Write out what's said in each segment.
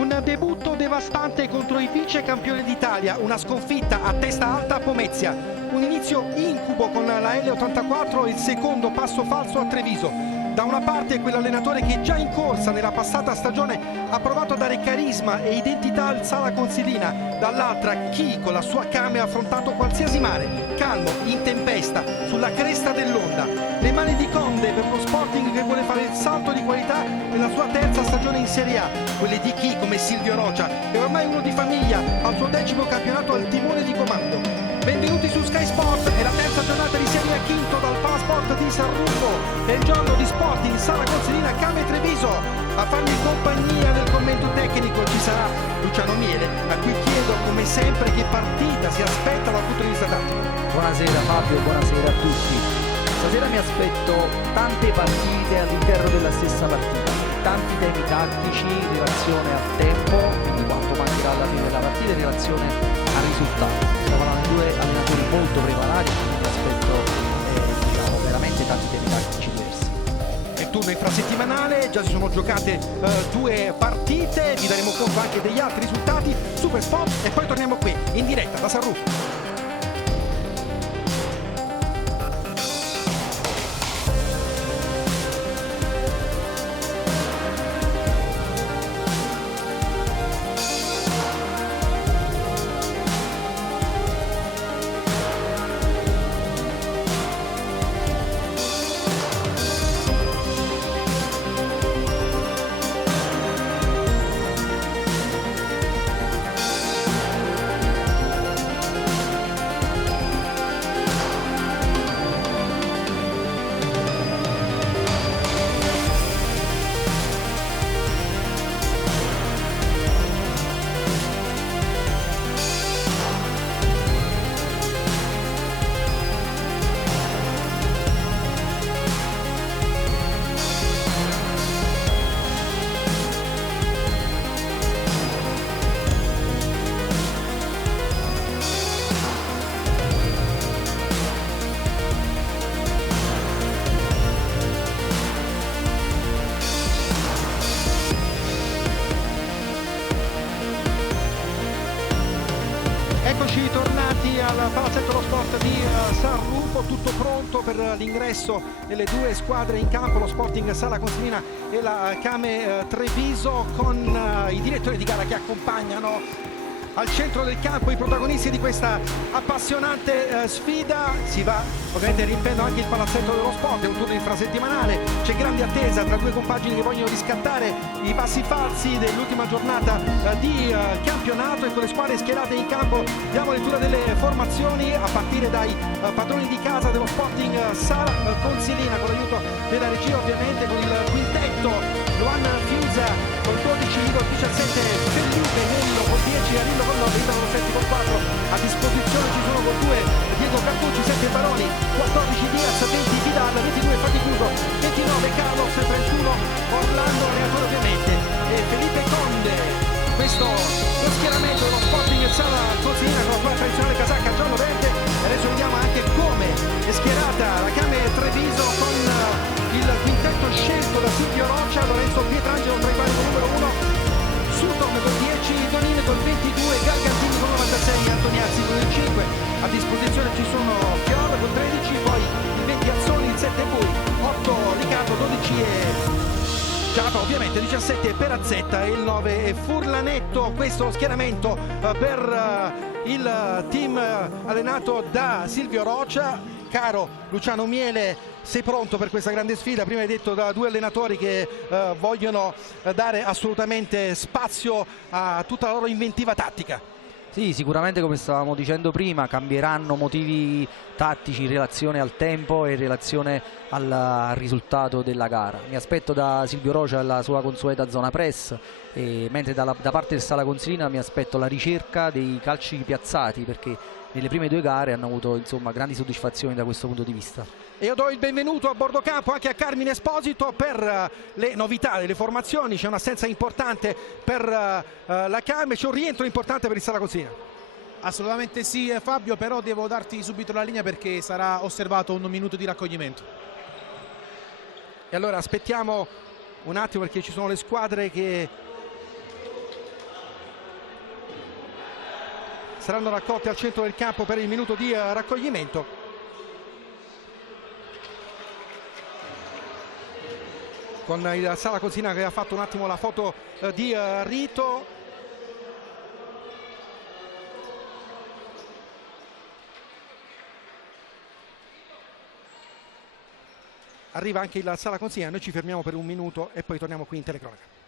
Un debutto devastante contro i vice campioni d'Italia, una sconfitta a testa alta a Pomezia, un inizio incubo con la L84 e il secondo passo falso a Treviso. Da una parte quell'allenatore che già in corsa nella passata stagione ha provato a dare carisma e identità al Sala Consilina, dall'altra chi con la sua Kame ha affrontato qualsiasi mare, calmo, in tempesta, sulla cresta dell'onda. Le mani di Conde per uno Sporting che vuole fare il salto di qualità nella sua terza stagione in Serie A, quelle di chi come Silvio Rocia, che ormai è uno di famiglia, al suo 10° campionato al timone di comando. Benvenuti su Sky Sport, è la terza giornata di Serie A Quinto dal Palasport di San Rufo, è il giorno di Sporting Sala Consilina Kame Treviso. A farmi compagnia nel commento tecnico ci sarà Luciano Miele, a cui chiedo come sempre che partita si aspetta dal punto di vista tattico. Buonasera Fabio, buonasera a tutti. Stasera mi aspetto tante partite all'interno della stessa partita, tanti temi tattici in relazione al tempo, quindi quanto mancherà alla fine della partita, in relazione al risultato. Stiamo parlando di due allenatori molto preparati, quindi mi aspetto veramente tanti temi tattici diversi. È il turno infrasettimanale, già si sono giocate due partite, vi daremo conto anche degli altri risultati, Super Sport, e poi torniamo qui in diretta da San Rufo. Eccoci tornati al Palazzetto dello Sport di San Rufo, tutto pronto per l'ingresso delle due squadre in campo, lo Sporting Sala Consilina e la Kame Treviso, con i direttori di gara che accompagnano al centro del campo i protagonisti di questa appassionante sfida. Si va ovviamente riempiendo anche il Palazzetto dello Sport, è un turno infrasettimanale, c'è grande attesa tra due compagini che vogliono riscattare i passi falsi dell'ultima giornata di campionato, e con le squadre schierate in campo diamo lettura delle formazioni a partire dai padroni di casa dello Sporting Sala Consilina, con l'aiuto della regia ovviamente, con il quintetto Luan Fiusa con 12, Lido 17, Felipe Nello con 10, Arillo con 9, Italo Rossetti con 4, a disposizione ci sono con 2 Diego Cartucci, 7 Baroni, 14 Diaz, 20 Vidal, 22 Faticuso, 29 Carlos, 31 Orlando, allenatore ovviamente, e Felipe Conde. Questo lo schieramento dello Sporting Sala Consilina con la sua tradizionale casacca giallo-verde, e adesso vediamo anche come è schierata la Kame Treviso con il quintetto scelto da Silvio Rocia, Lorenzo Pietrangelo tra i vari con numero 1, Sutton con 10, Donin con 22, Gargantini con 96, Antoniazzi con il 5, a disposizione ci sono Fior con 13, poi il 20 Azzoni, il 7 Bui, 8 Riccardo, 12 e Giapa, ovviamente 17 Perazzetta e il 9 è Furlanetto. Questo schieramento per il team allenato da Silvio Rocia. Caro Luciano Miele, sei pronto per questa grande sfida? Prima hai detto da due allenatori che vogliono dare assolutamente spazio a tutta la loro inventiva tattica. Sì, sicuramente, come stavamo dicendo prima, cambieranno motivi tattici in relazione al tempo e in relazione al risultato della gara. Mi aspetto da Silvio Rocia la sua consueta zona press, mentre da parte del Sala Consilina mi aspetto la ricerca dei calci piazzati, perché nelle prime due gare hanno avuto insomma grandi soddisfazioni da questo punto di vista. E io do il benvenuto a bordo campo anche a Carmine Esposito per le novità delle formazioni. C'è un'assenza importante per la Kame, c'è un rientro importante per il Sala Consilina. Assolutamente sì Fabio, però devo darti subito la linea perché sarà osservato un minuto di raccoglimento. E allora aspettiamo un attimo, perché ci sono le squadre che saranno raccolti al centro del campo per il minuto di raccoglimento. Con il Sala Consilina che ha fatto un attimo la foto di rito. Arriva anche il Sala Consilina, noi ci fermiamo per un minuto e poi torniamo qui in telecronaca.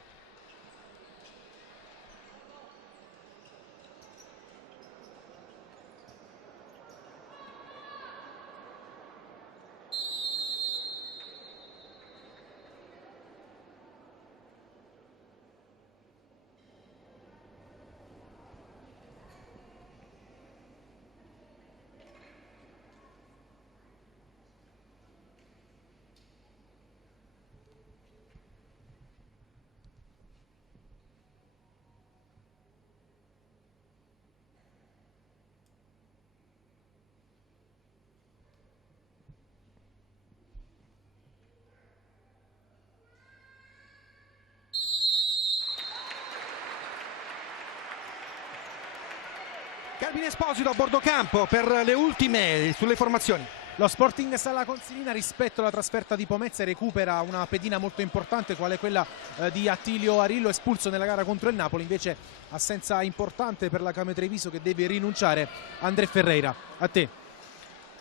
Calvin Esposito a bordo campo per le ultime sulle formazioni. Lo Sporting Sala Consilina rispetto alla trasferta di Pomezia recupera una pedina molto importante quale quella di Attilio Arillo, espulso nella gara contro il Napoli. Invece assenza importante per la Came Treviso che deve rinunciare André Ferreira. A te.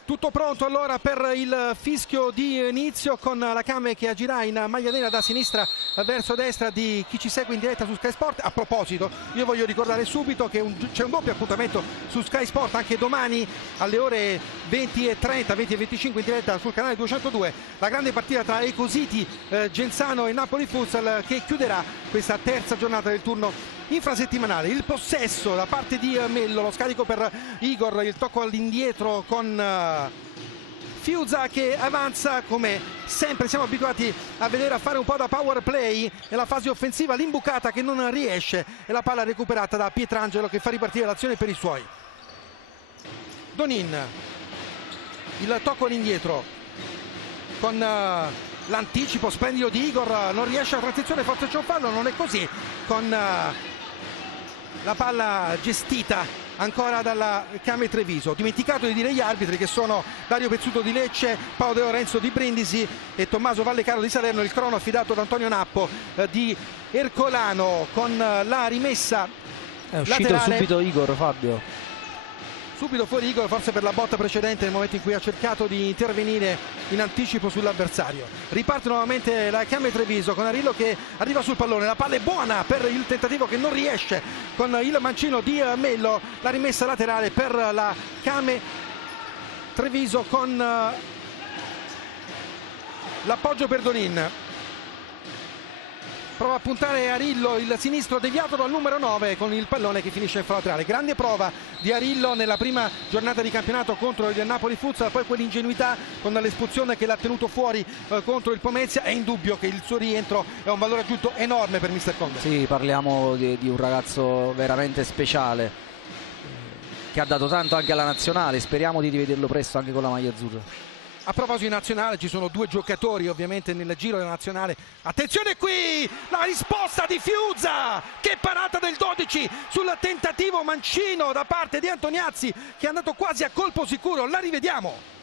Tutto pronto allora per il fischio di inizio, con la Came che agirà in maglia nera da sinistra verso destra di chi ci segue in diretta su Sky Sport. A proposito, io voglio ricordare subito che c'è un doppio appuntamento su Sky Sport anche domani alle ore 20:30, 20:25 in diretta sul canale 202, la grande partita tra Ecositi, Genzano e Napoli Futsal, che chiuderà questa terza giornata del turno infrasettimanale. Il possesso da parte di Mello, lo scarico per Igor, il tocco all'indietro con Fiuza che avanza come sempre siamo abituati a vedere, a fare un po' da power play nella fase offensiva. L'imbucata che non riesce e la palla recuperata da Pietrangelo che fa ripartire l'azione per i suoi. Donin, il tocco all'indietro con l'anticipo splendido di Igor, non riesce a transizione, forse c'è un fallo, non è così, con la palla gestita ancora dalla Came Treviso. Dimenticato di dire gli arbitri, che sono Dario Pezzuto di Lecce, Paolo De Lorenzo di Brindisi e Tommaso Vallecaro di Salerno. Il crono affidato da Antonio Nappo di Ercolano, con la rimessa è uscito laterale. Subito Igor, Fabio. Subito fuori Igor, forse per la botta precedente nel momento in cui ha cercato di intervenire in anticipo sull'avversario. Riparte nuovamente la Came Treviso con Arillo che arriva sul pallone, la palla è buona per il tentativo che non riesce con il mancino di Mello. La rimessa laterale per la Came Treviso con l'appoggio per Donin. Prova a puntare Arillo, il sinistro deviato dal numero 9 con il pallone che finisce in fallo laterale. Grande prova di Arillo nella prima giornata di campionato contro il Napoli Futsal, poi quell'ingenuità con l'espulsione che l'ha tenuto fuori contro il Pomezia. È indubbio che il suo rientro è un valore aggiunto enorme per Mister Conde. Sì, parliamo di un ragazzo veramente speciale che ha dato tanto anche alla nazionale. Speriamo di rivederlo presto anche con la maglia azzurra. A proposito di nazionale, ci sono due giocatori ovviamente nel giro della nazionale. Attenzione qui, la risposta di Fiuza, che parata del 12 sul tentativo mancino da parte di Antoniazzi, che è andato quasi a colpo sicuro. La rivediamo.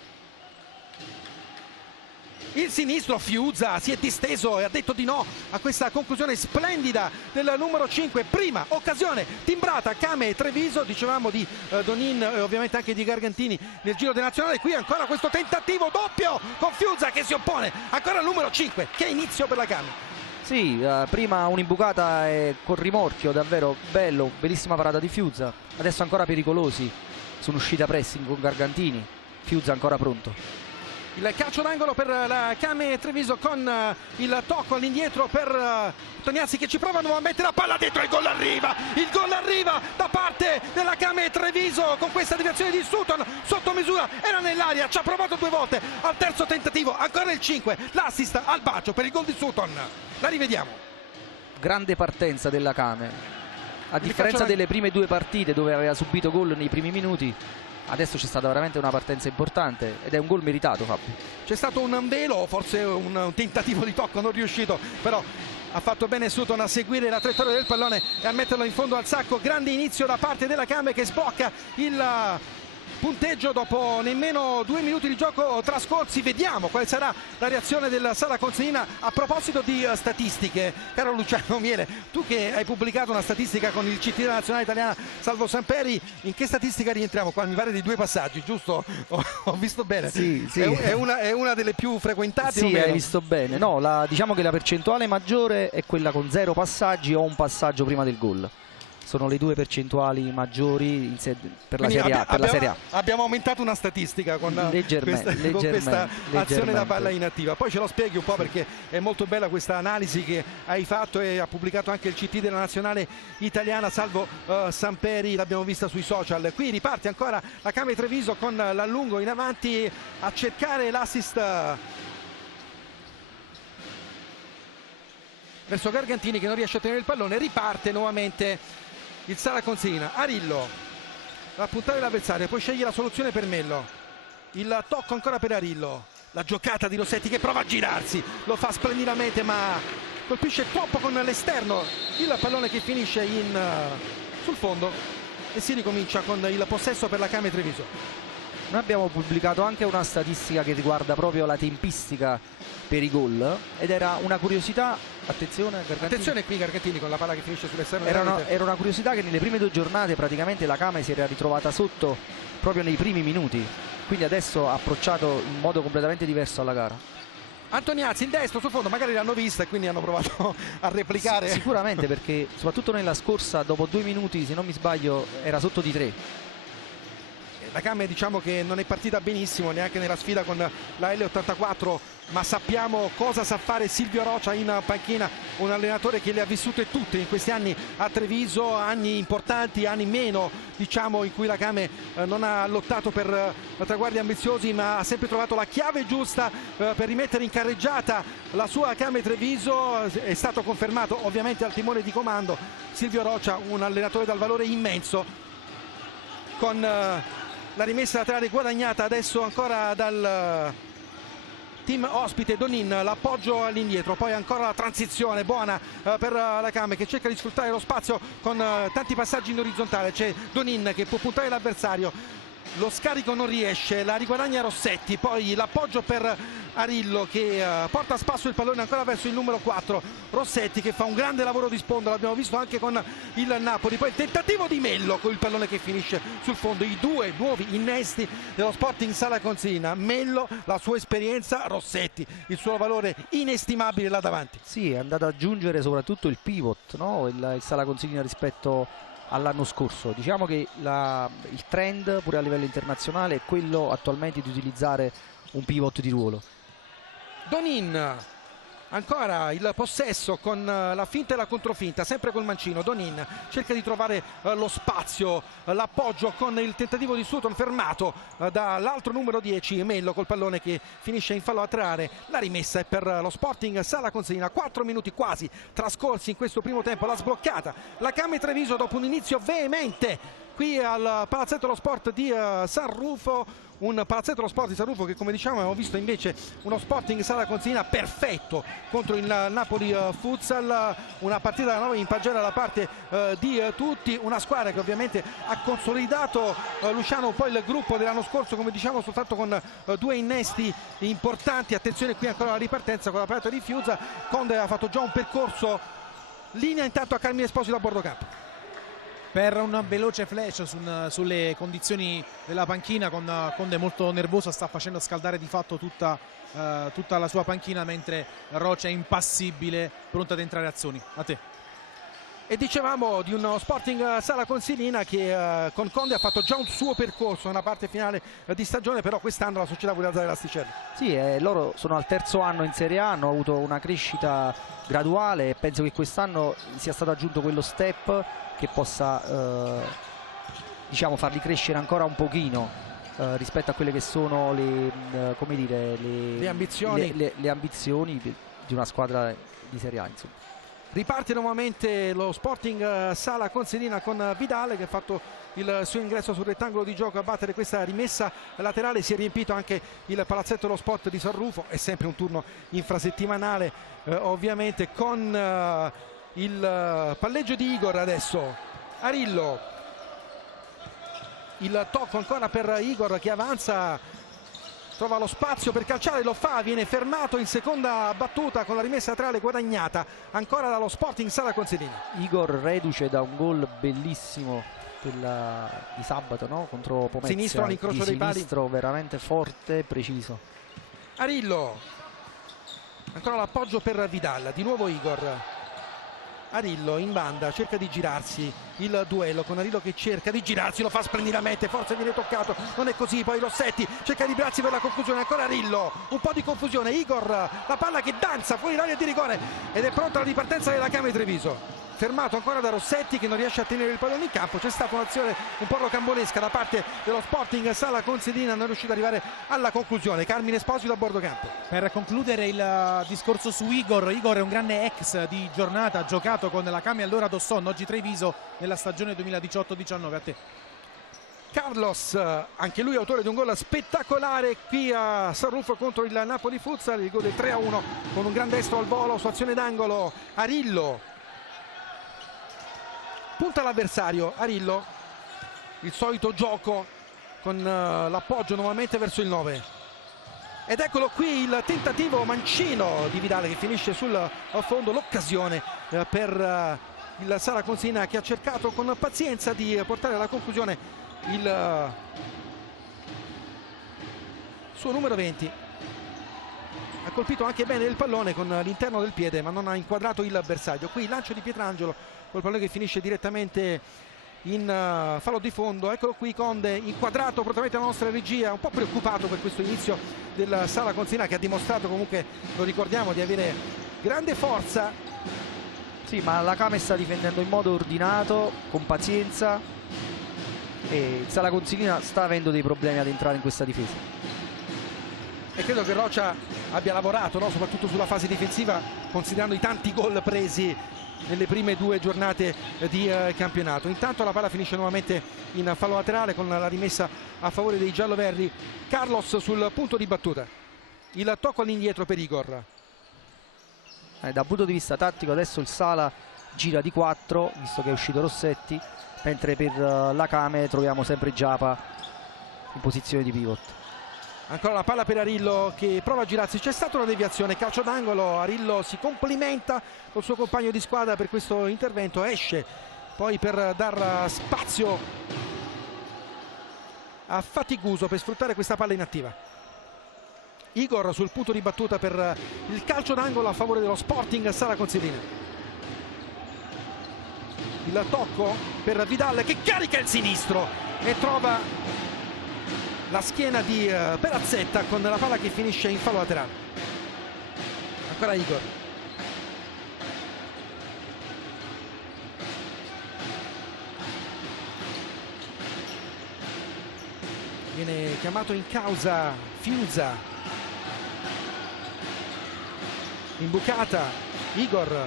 Il sinistro Fiuza si è disteso e ha detto di no a questa conclusione splendida del numero 5. Prima occasione timbrata Came Treviso, dicevamo di Donin e ovviamente anche di Gargantini nel giro del nazionale. Qui ancora questo tentativo doppio con Fiuza che si oppone, ancora il numero 5. Che inizio per la Came. Sì, prima un'imbucata con rimorchio davvero bello, bellissima parata di Fiuza, adesso ancora pericolosi sull'uscita pressing con Gargantini. Fiuza ancora pronto. Il calcio d'angolo per la Came Treviso con il tocco all'indietro per Tognazzi che ci prova nuovamente, la palla dentro, il gol arriva da parte della Came Treviso con questa deviazione di Sutton sotto misura, era nell'aria, ci ha provato due volte al terzo tentativo, ancora il 5, l'assist al bacio per il gol di Sutton. La rivediamo. Grande partenza della Came, a differenza delle prime due partite dove aveva subito gol nei primi minuti. Adesso c'è stata veramente una partenza importante ed è un gol meritato, Fabio. C'è stato un velo, forse un tentativo di tocco non riuscito, però Ha fatto bene Sutton a seguire la traiettoria del pallone e a metterlo in fondo al sacco. Grande inizio da parte della Came che sblocca il punteggio dopo nemmeno 2 minuti di gioco trascorsi. Vediamo quale sarà la reazione del Sala Consilina. A proposito di statistiche, caro Luciano Miele, tu che hai pubblicato una statistica con il CT della nazionale italiana Salvo Samperi, in che statistica rientriamo qua? Mi pare di 2 passaggi, giusto? Ho visto bene? Sì. È una delle più frequentate? Sì, hai visto bene. No, diciamo che la percentuale maggiore è quella con 0 passaggi o un passaggio prima del gol. Sono le 2 percentuali maggiori per la Serie A. Abbiamo aumentato una statistica con questa azione da palla inattiva. Poi ce lo spieghi un po', perché è molto bella questa analisi che hai fatto e ha pubblicato anche il CT della nazionale italiana Salvo Samperi, l'abbiamo vista sui social. Qui riparte ancora la Came Treviso con l'allungo in avanti a cercare l'assist verso Gargantini che non riesce a tenere il pallone. Riparte nuovamente il Sala Consilina. Arillo va a puntare l'avversario, poi sceglie la soluzione per Mello. Il tocco ancora per Arillo, la giocata di Rossetti che prova a girarsi, lo fa splendidamente ma colpisce troppo con l'esterno. Il pallone che finisce sul fondo e si ricomincia con il possesso per la Came Treviso. Noi abbiamo pubblicato anche una statistica che riguarda proprio la tempistica per i gol ed era una curiosità. Attenzione qui Gargantini con la palla che finisce sull'esterno. Era una curiosità che nelle prime 2 giornate praticamente la Came si era ritrovata sotto proprio nei primi minuti, quindi adesso ha approcciato in modo completamente diverso alla gara. Antoniazzi in destro sul fondo, magari l'hanno vista e quindi hanno provato a replicare. Sicuramente, perché soprattutto nella scorsa, dopo 2 minuti se non mi sbaglio era sotto di 3. La Came diciamo che non è partita benissimo neanche nella sfida con la L84, ma sappiamo cosa sa fare Silvio Rocia in panchina, un allenatore che le ha vissute tutte in questi anni a Treviso, anni importanti, anni meno diciamo in cui la Came non ha lottato per traguardi ambiziosi, ma ha sempre trovato la chiave giusta per rimettere in carreggiata la sua Came Treviso. È stato confermato ovviamente al timone di comando Silvio Rocia, un allenatore dal valore immenso, con la rimessa laterale guadagnata adesso ancora dal team ospite Donin, l'appoggio all'indietro, poi ancora la transizione buona per la Came che cerca di sfruttare lo spazio con tanti passaggi in orizzontale. C'è Donin che può puntare l'avversario, lo scarico non riesce, la riguadagna Rossetti, poi l'appoggio per Arillo che porta a spasso il pallone ancora verso il numero 4, Rossetti che fa un grande lavoro di sponda, l'abbiamo visto anche con il Napoli. Poi il tentativo di Mello con il pallone che finisce sul fondo, i 2 nuovi innesti dello Sporting Sala Consilina. Mello, la sua esperienza, Rossetti, il suo valore inestimabile là davanti. Sì, è andato ad aggiungere soprattutto il pivot, no? il Sala Consilina rispetto all'anno scorso. Diciamo che il trend pure a livello internazionale è quello attualmente di utilizzare un pivot di ruolo. Donin, ancora il possesso con la finta e la controfinta, sempre col mancino. Donin cerca di trovare lo spazio, l'appoggio con il tentativo di Sutton fermato dall'altro numero 10 Mello col pallone che finisce in fallo laterale. La rimessa è per lo Sporting Sala Consilina. 4 minuti quasi trascorsi in questo primo tempo, l'ha sbloccata la Came Treviso dopo un inizio veemente qui al Palazzetto dello Sport di San Rufo. Un Palazzetto dello Sport di San Rufo che, come diciamo, abbiamo visto invece uno Sporting Sala Consilina perfetto contro il Napoli Futsal. Una partita da 9 in pagella da parte di tutti, una squadra che ovviamente ha consolidato Luciano un po' il gruppo dell'anno scorso, come diciamo, soltanto con 2 innesti importanti. Attenzione qui ancora la ripartenza con la parata di Fiuza. Conde ha fatto già un percorso, linea intanto a Carmine Esposito a bordo campo. Per un veloce flash sulle condizioni della panchina, con Conde molto nervoso, sta facendo scaldare di fatto tutta la sua panchina, mentre Rocia è impassibile, pronto ad entrare azioni. A te. E dicevamo di uno Sporting Sala Consilina che con Conde ha fatto già un suo percorso nella parte finale di stagione, però quest'anno la società vuole alzare l'asticella. Sì, loro sono al 3° anno in Serie A, hanno avuto una crescita graduale e penso che quest'anno sia stato aggiunto quello step che possa diciamo farli crescere ancora un pochino rispetto a quelle che sono le ambizioni di una squadra di Serie A, insomma. Riparte nuovamente lo Sporting Sala Consilina con Vidal che ha fatto il suo ingresso sul rettangolo di gioco a battere questa rimessa laterale. Si è riempito anche il palazzetto dello sport di San Rufo. È sempre un turno infrasettimanale ovviamente, con il palleggio di Igor. Adesso Arillo, il tocco ancora per Igor che avanza, trova lo spazio per calciare, lo fa, viene fermato in seconda battuta con la rimessa laterale guadagnata ancora dallo Sporting Sala Consilina. Igor reduce da un gol bellissimo di sabato, no? Contro Pomezia, Sinistro all'incrocio dei pali, sinistro veramente forte e preciso. Arillo, ancora l'appoggio per Vidal, di nuovo Igor. Arillo in banda, cerca di girarsi, il duello con Arillo che cerca di girarsi, lo fa splendidamente, forse viene toccato, non è così, poi Rossetti cerca di librarsi per la conclusione, ancora Arillo, un po' di confusione, Igor, la palla che danza fuori l'area di rigore ed è pronta la ripartenza della Camera di Treviso. Fermato ancora da Rossetti che non riesce a tenere il pallone in campo. C'è stata un'azione un po' rocambolesca da parte dello Sporting Sala Consilina, non è riuscito ad arrivare alla conclusione. Carmine Esposito a bordo campo. Per concludere il discorso su Igor, Igor è un grande ex di giornata, ha giocato con la Came allora Dosson, oggi Treviso, nella stagione 2018-19. A te. Carlos, anche lui autore di un gol spettacolare qui a San Rufo contro il Napoli Futsal, il gol del 3-1 con un gran destro al volo su azione d'angolo. Arillo punta l'avversario, Arillo, il solito gioco con l'appoggio nuovamente verso il 9. Ed eccolo qui il tentativo mancino di Vidal che finisce sul fondo, l'occasione per il Sala Consilina che ha cercato con pazienza di portare alla conclusione il suo numero 20. Ha colpito anche bene il pallone con l'interno del piede ma non ha inquadrato il bersaglio. Qui il lancio di Pietrangelo col pallone che finisce direttamente in fallo di fondo. Eccolo qui Conde inquadrato prontamente dalla nostra regia, un po' preoccupato per questo inizio del Sala Consilina che ha dimostrato comunque, lo ricordiamo, di avere grande forza. Sì, ma la Came sta difendendo in modo ordinato, con pazienza, e il Sala Consilina sta avendo dei problemi ad entrare in questa difesa. E credo che Rocia abbia lavorato, no? Soprattutto sulla fase difensiva, considerando i tanti gol presi nelle prime 2 giornate di campionato. Intanto la palla finisce nuovamente in fallo laterale con la rimessa a favore dei gialloverdi. Carlos sul punto di battuta, il tocco all'indietro per Igor. Dal punto di vista tattico adesso il Sala gira di 4 visto che è uscito Rossetti, mentre per la Came troviamo sempre Giapa in posizione di pivot. Ancora la palla per Arillo che prova a girarsi, c'è stata una deviazione, calcio d'angolo. Arillo si complimenta col suo compagno di squadra per questo intervento, esce poi per dar spazio a Faticuso per sfruttare questa palla inattiva. Igor sul punto di battuta per il calcio d'angolo a favore dello Sporting Sala Consilina. Il tocco per Vidal che carica il sinistro e trova la schiena di Perazzetta con la palla che finisce in fallo laterale. Ancora Igor. Viene chiamato in causa Fiuza. Imbucata Igor.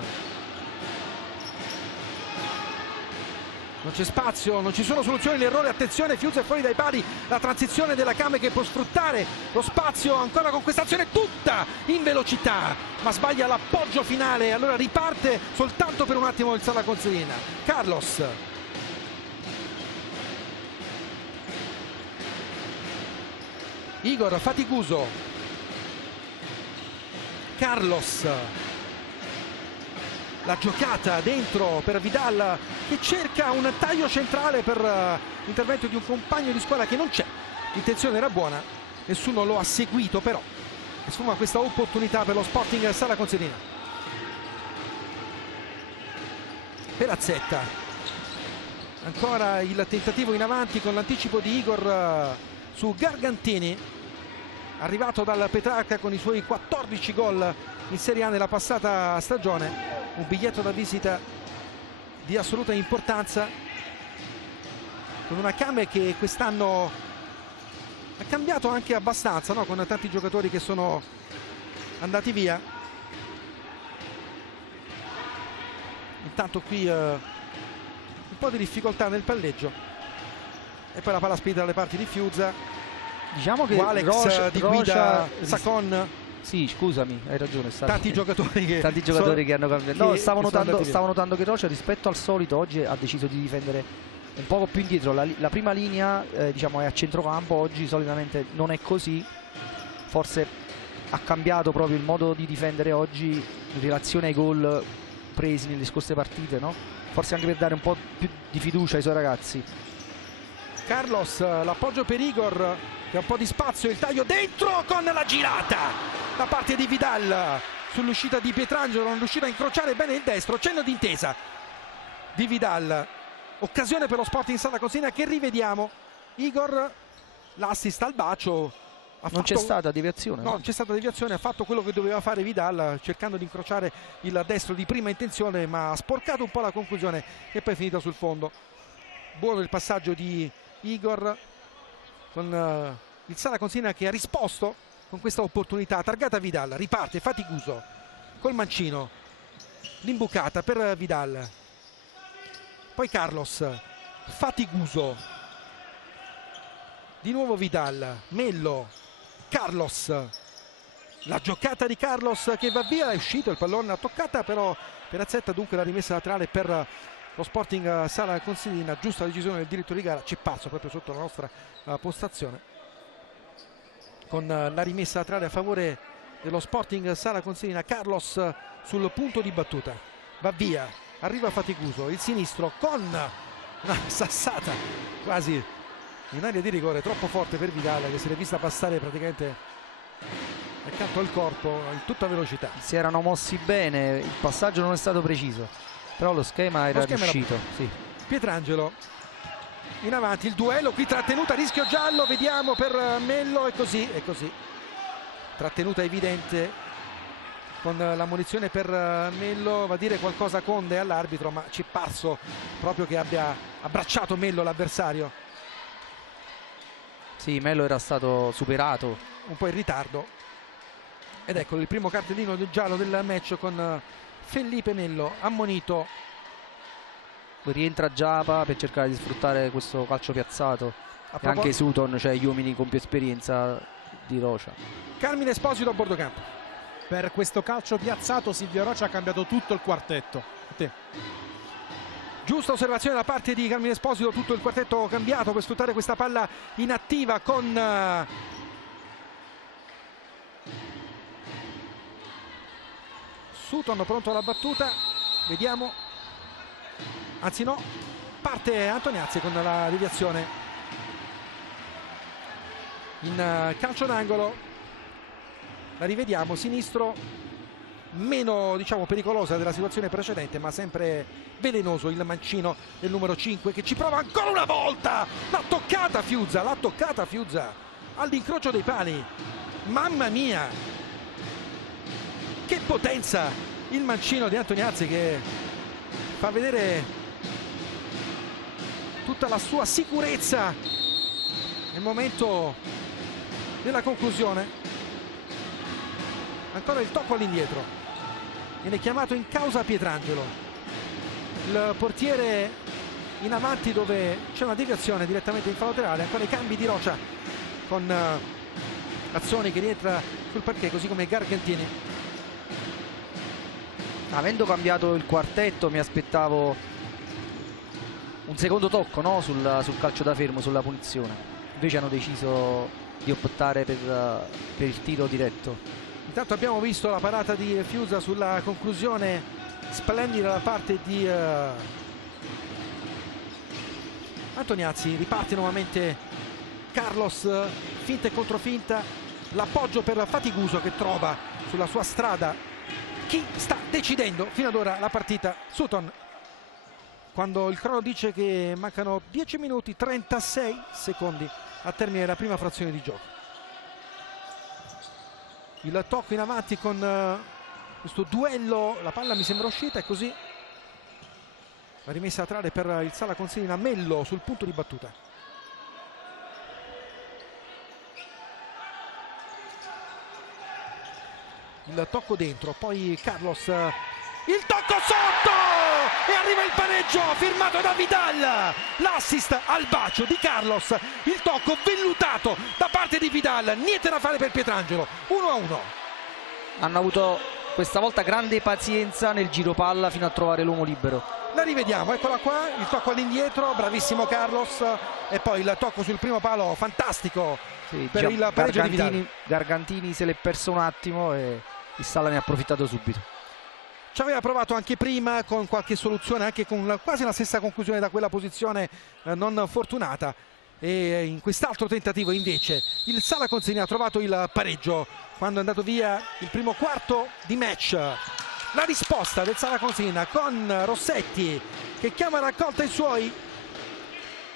Non c'è spazio, non ci sono soluzioni, l'errore, attenzione, Fiuza è fuori dai pali, la transizione della Came che può sfruttare lo spazio ancora con questa azione tutta in velocità, ma sbaglia l'appoggio finale, allora riparte soltanto per un attimo il Sala Consilina. Carlos. Igor, Faticuso. Carlos. La giocata dentro per Vidal che cerca un taglio centrale per l'intervento di un compagno di squadra che non c'è. L'intenzione era buona, nessuno lo ha seguito, però sfuma questa opportunità per lo Sporting Sala Consilina. Perazzetta, ancora il tentativo in avanti con l'anticipo di Igor su Gargantini, arrivato dal Petrarca con i suoi 14 gol in Serie A nella passata stagione. Un biglietto da visita di assoluta importanza con una Came che quest'anno ha cambiato anche abbastanza, no? Con tanti giocatori che sono andati via. Intanto qui un po' di difficoltà nel palleggio e poi la palla spinta dalle parti di Fiuza. Diciamo che Alex di guida Sacon. Sì, scusami, hai ragione. Tanti giocatori che hanno cambiato. No, stavo notando notando che Rocha rispetto al solito oggi ha deciso di difendere un poco più indietro. La prima linea diciamo è a centrocampo, oggi solitamente non è così. Forse ha cambiato proprio il modo di difendere oggi in relazione ai gol presi nelle scorse partite, no? Forse anche per dare un po' più di fiducia ai suoi ragazzi. Carlos, l'appoggio per Igor che ha un po' di spazio, il taglio dentro con la girata da parte di Vidal sull'uscita di Pietrangelo, non riuscito a incrociare bene il destro, cenno d'intesa di Vidal, occasione per lo Sporting Sala Consilina che rivediamo. Igor, l'assist al bacio, non c'è stata deviazione, no, non c'è stata deviazione, ha fatto quello che doveva fare Vidal cercando di incrociare il destro di prima intenzione, ma ha sporcato un po' la conclusione e poi è finita sul fondo. Buono il passaggio di Igor con il Sala Consilina che ha risposto con questa opportunità, targata Vidal, riparte faticoso col mancino, l'imbucata per Vidal, poi Carlos, faticoso, di nuovo Vidal, Mello, Carlos, la giocata di Carlos che va via, è uscito il pallone, ha toccata però Perazzetta, dunque la rimessa laterale per lo Sporting Sala Consilina, giusta decisione del diritto di gara, ci è parso proprio sotto la nostra postazione, con la rimessa laterale a favore dello Sporting Sala Consilina. Carlos sul punto di battuta, va via, arriva faticoso, il sinistro con una sassata quasi in area di rigore, troppo forte per Vidal che si è vista passare praticamente accanto al corpo in tutta velocità. Si erano mossi bene, il passaggio non è stato preciso, però lo schema era riuscito. Sì. Pietrangelo in avanti, il duello qui trattenuta, rischio giallo, vediamo per Mello, e così, trattenuta evidente con la munizione per Mello, va a dire qualcosa Conde all'arbitro, ma ci è parso proprio che abbia abbracciato Mello l'avversario. Sì, Mello era stato superato un po' in ritardo ed ecco il primo cartellino del giallo del match con Felipe Mello ammonito. Rientra Giapa per cercare di sfruttare questo calcio piazzato e anche Sutton, cioè gli uomini con più esperienza di Rocha. Carmine Esposito a bordo campo. Per questo calcio piazzato Silvio Rocha ha cambiato tutto il quartetto. Giusta osservazione da parte di Carmine Esposito, tutto il quartetto cambiato per sfruttare questa palla inattiva con Sutton pronto alla battuta, vediamo, anzi no, parte Antoniazzi con la deviazione in calcio d'angolo, la rivediamo, sinistro, meno diciamo pericolosa della situazione precedente ma sempre velenoso il mancino del numero 5 che ci prova ancora una volta, l'ha toccata Fiuza all'incrocio dei pali, mamma mia che potenza il mancino di Antoniazzi che fa vedere tutta la sua sicurezza nel momento della conclusione. Ancora il tocco all'indietro, viene chiamato in causa Pietrangelo, il portiere in avanti dove c'è una deviazione direttamente in fallo laterale. Ancora i cambi di Rocha con Azzoni che rientra sul parquet, così come Gargantini. Avendo cambiato il quartetto mi aspettavo un secondo tocco, no? sul calcio da fermo, sulla punizione, invece hanno deciso di optare per il tiro diretto. Intanto abbiamo visto la parata di Fiuza sulla conclusione splendida da parte di Antoniazzi. Riparte nuovamente Carlos, finta e controfinta, l'appoggio per Faticoso che trova sulla sua strada chi sta decidendo fino ad ora la partita, Sutton, quando il crono dice che mancano 10 minuti 36 secondi al termine della prima frazione di gioco. Il tocco in avanti con questo duello, la palla mi sembra uscita e così la rimessa laterale per il Sala Consilina, Mello sul punto di battuta. Il tocco dentro, poi Carlos, il tocco sotto e arriva il pareggio firmato da Vidal, l'assist al bacio di Carlos, il tocco vellutato da parte di Vidal, niente da fare per Pietrangelo. 1-1. Hanno avuto questa volta grande pazienza nel giro palla fino a trovare l'uomo libero. La rivediamo, eccola qua, il tocco all'indietro, bravissimo Carlos, e poi il tocco sul primo palo, fantastico, sì, per il pareggio di Vidal. Gargantini se l'è perso un attimo e il Sala ne ha approfittato subito. Ci aveva provato anche prima con qualche soluzione, anche con quasi la stessa conclusione da quella posizione non fortunata, e in quest'altro tentativo invece il Sala Consilina ha trovato il pareggio quando è andato via il primo quarto di match. La risposta del Sala Consilina con Rossetti che chiama a raccolta i suoi.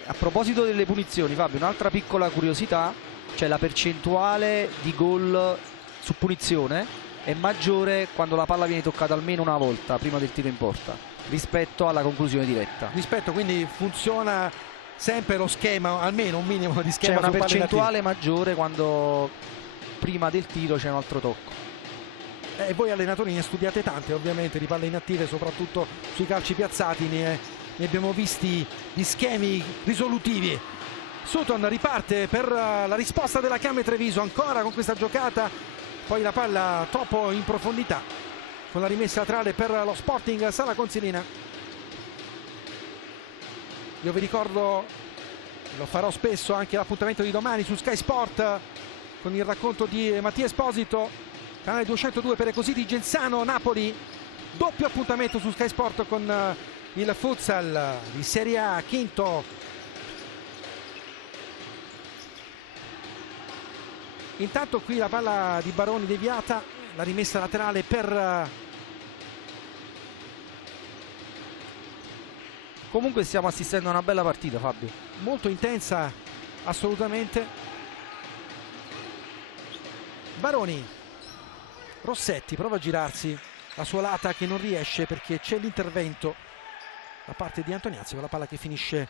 A proposito delle punizioni, Fabio, un'altra piccola curiosità, cioè la percentuale di gol su punizione è maggiore quando la palla viene toccata almeno una volta prima del tiro in porta rispetto alla conclusione diretta. Quindi funziona sempre lo schema, almeno un minimo di schema. C'è una percentuale maggiore quando prima del tiro c'è un altro tocco. E voi allenatori ne studiate tante ovviamente di palle inattive, soprattutto sui calci piazzati, ne abbiamo visti di schemi risolutivi. Sutton riparte per la risposta della Came Treviso ancora con questa giocata, poi la palla troppo in profondità con la rimessa laterale per lo Sporting Sala Consilina. Io vi ricordo, lo farò spesso, anche l'appuntamento di domani su Sky Sport con il racconto di Mattia Esposito, canale 202 per così di Genzano Napoli, doppio appuntamento su Sky Sport con il futsal di Serie A, quinto. Intanto qui la palla di Baroni deviata, la rimessa laterale per... Comunque stiamo assistendo a una bella partita, Fabio. Molto intensa, assolutamente. Baroni, Rossetti prova a girarsi, la sua lata che non riesce perché c'è l'intervento da parte di Antoniazzi con la palla che finisce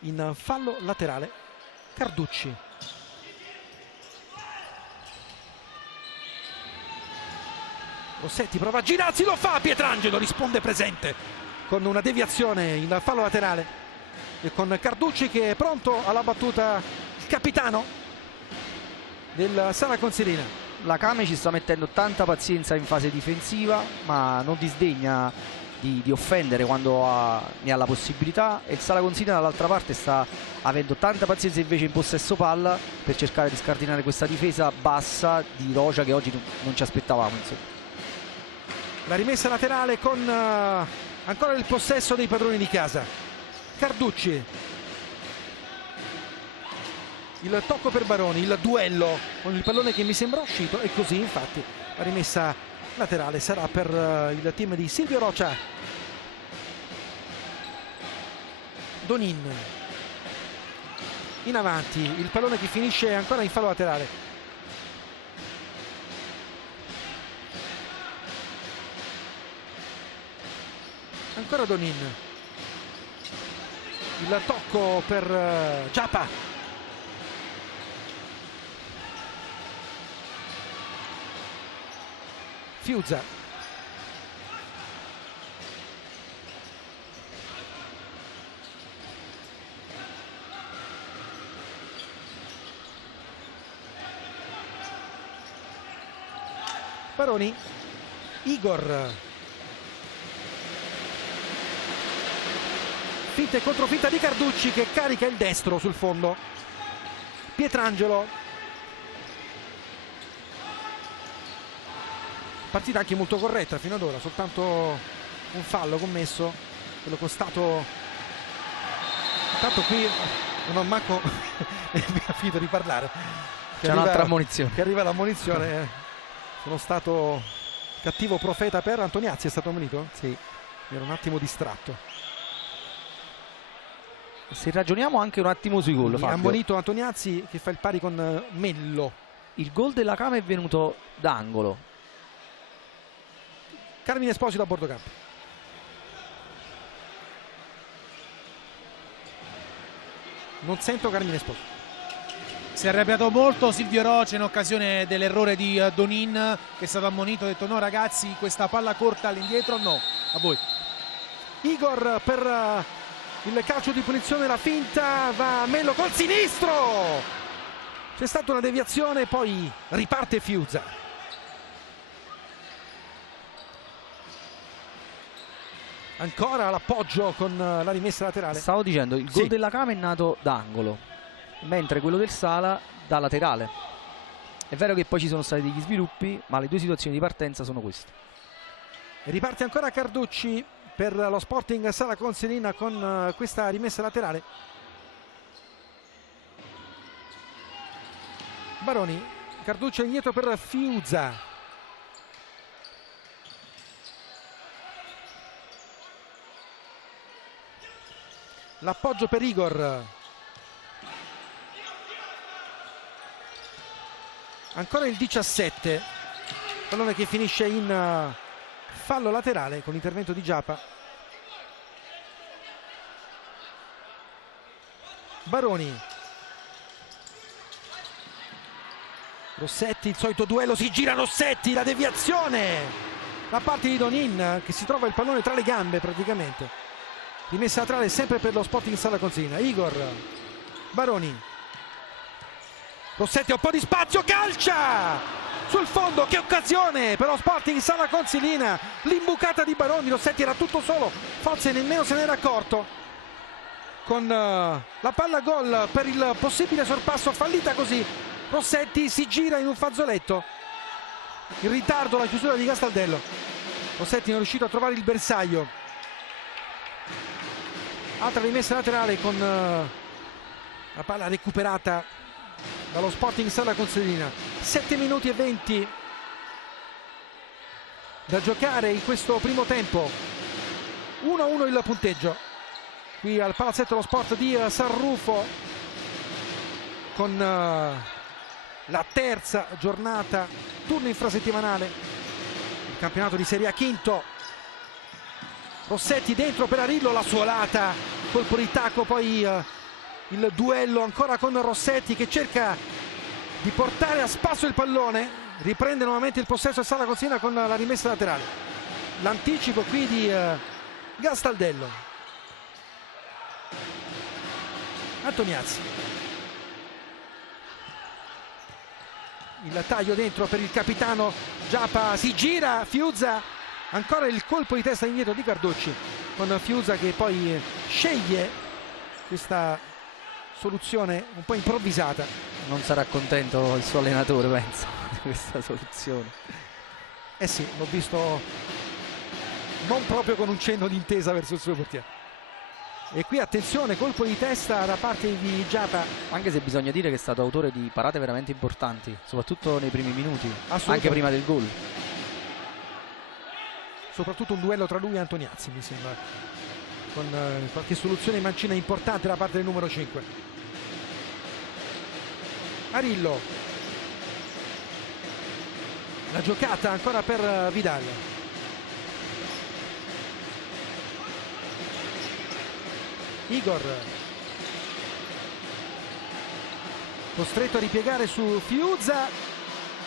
in fallo laterale. Carducci. Rossetti prova a girarsi, lo fa, Pietrangelo risponde presente con una deviazione in fallo laterale e con Carducci che è pronto alla battuta, il capitano del Sala Consilina. La Came ci sta mettendo tanta pazienza in fase difensiva, ma non disdegna di offendere quando ne ha la possibilità, e il Sala Consilina dall'altra parte sta avendo tanta pazienza invece in possesso palla per cercare di scardinare questa difesa bassa di Rocia che oggi non ci aspettavamo, insomma. La rimessa laterale con ancora il possesso dei padroni di casa. Carducci, il tocco per Baroni, il duello con il pallone che mi sembra uscito, e così infatti la rimessa laterale sarà per il team di Silvio Rocia. Donin in avanti, il pallone che finisce ancora in fallo laterale. Ancora Donin, il tocco per Giappa, Fiuzza, Baroni, Igor, finta e controfinta di Carducci che carica il destro sul fondo. Pietrangelo, partita anche molto corretta fino ad ora, soltanto un fallo commesso, quello costato. Tanto qui non ho manco finito di parlare, c'è un'altra ammonizione, che arriva l'ammonizione. Sono stato cattivo profeta per Antoniazzi, è stato ammonito? Sì, mi ero un attimo distratto. Se ragioniamo anche un attimo sui gol, ha ammonito Antoniazzi che fa il pari con Mello. Il gol della Came è venuto d'angolo. Carmine Esposito a bordo campo. Non sento Carmine Esposito. Si è arrabbiato molto Silvio Rocia in occasione dell'errore di Donin, che è stato ammonito. Ha detto no ragazzi, questa palla corta all'indietro no. A voi. Igor per il calcio di punizione, la finta, va Mello col sinistro, c'è stata una deviazione, poi riparte Fiuza. Ancora l'appoggio con la rimessa laterale. Stavo dicendo, il gol della Cama è nato da angolo, mentre quello del Sala da laterale. È vero che poi ci sono stati degli sviluppi, ma le due situazioni di partenza sono queste. E riparte ancora Carducci per lo Sporting Sala Consilina con questa rimessa laterale. Baroni, Carducci indietro per Fiuza. L'appoggio per Igor. Ancora il 17, pallone che finisce in fallo laterale con l'intervento di Giapa. Baroni, Rossetti, il solito duello, si gira Rossetti, la deviazione da parte di Donin che si trova il pallone tra le gambe praticamente. Rimessa laterale sempre per lo Sporting Sala Consilina. Igor, Baroni, Rossetti, un po' di spazio, calcia sul fondo, che occasione per lo Sporting Sala Consilina, l'imbucata di Baroni. Rossetti era tutto solo, forse nemmeno se n'era accorto, con la palla gol per il possibile sorpasso, fallita così. Rossetti si gira in un fazzoletto, in ritardo la chiusura di Castaldello. Rossetti non è riuscito a trovare il bersaglio. Altra rimessa laterale con la palla recuperata dallo Sporting Sala Consilina. 7 minuti e 20 da giocare in questo primo tempo. 1-1 il punteggio qui al Palazzetto dello Sport di San Rufo, con la terza giornata, turno infrasettimanale, il campionato di Serie A quinto. Rossetti dentro per Arillo, la suolata, colpo di tacco, poi il duello ancora con Rossetti che cerca di portare a spasso il pallone. Riprende nuovamente il possesso a Sala Consilina con la rimessa laterale. L'anticipo qui di Gastaldello. Antoniazzi, il taglio dentro per il capitano Giapa, si gira Fiuza, ancora il colpo di testa indietro di Carducci, con Fiuza che poi sceglie questa soluzione un po' improvvisata. Non sarà contento il suo allenatore, penso, di questa soluzione. Eh sì, l'ho visto non proprio con un cenno di intesa verso il suo portiere. E qui attenzione, colpo di testa da parte di Giapa. Anche se bisogna dire che è stato autore di parate veramente importanti, soprattutto nei primi minuti, anche prima del gol. Soprattutto un duello tra lui e Antoniazzi, mi sembra, con qualche soluzione mancina importante da parte del numero 5. Arillo, la giocata ancora per Vidal. Igor, costretto a ripiegare su Fiuza,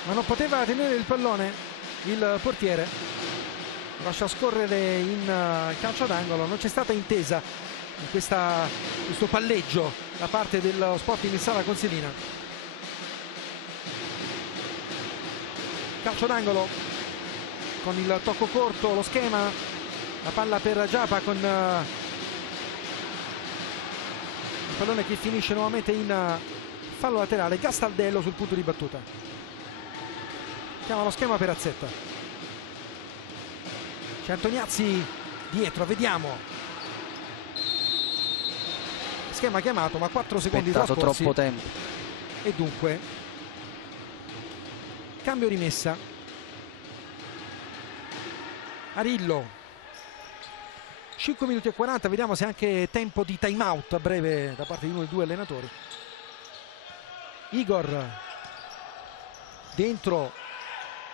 ma non poteva tenere il pallone il portiere. Lascia scorrere in calcio d'angolo. Non c'è stata intesa in questo palleggio da parte dello Sporting Sala Consilina. Calcio d'angolo con il tocco corto, lo schema, la palla per Giapa con il pallone che finisce nuovamente in fallo laterale. Gastaldello sul punto di battuta, chiama lo schema per Azzetta. C'è Antoniazzi dietro, vediamo, schema chiamato ma 4 secondi trascorsi, troppo tempo, e dunque cambio rimessa. Arillo, 5 minuti e 40, vediamo se anche tempo di time out a breve da parte di uno dei due allenatori. Igor dentro,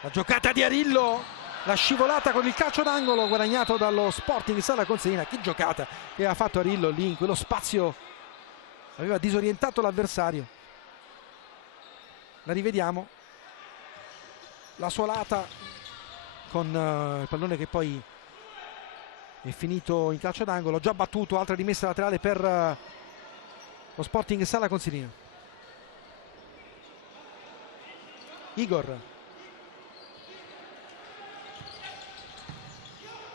la giocata di Arillo, la scivolata con il calcio d'angolo guadagnato dallo Sporting Sala Consilina. Che giocata che ha fatto Arillo lì in quello spazio, aveva disorientato l'avversario. La rivediamo, la suolata con il pallone che poi è finito in calcio d'angolo, già battuto, altra rimessa laterale per lo Sporting Sala Consilina. Igor,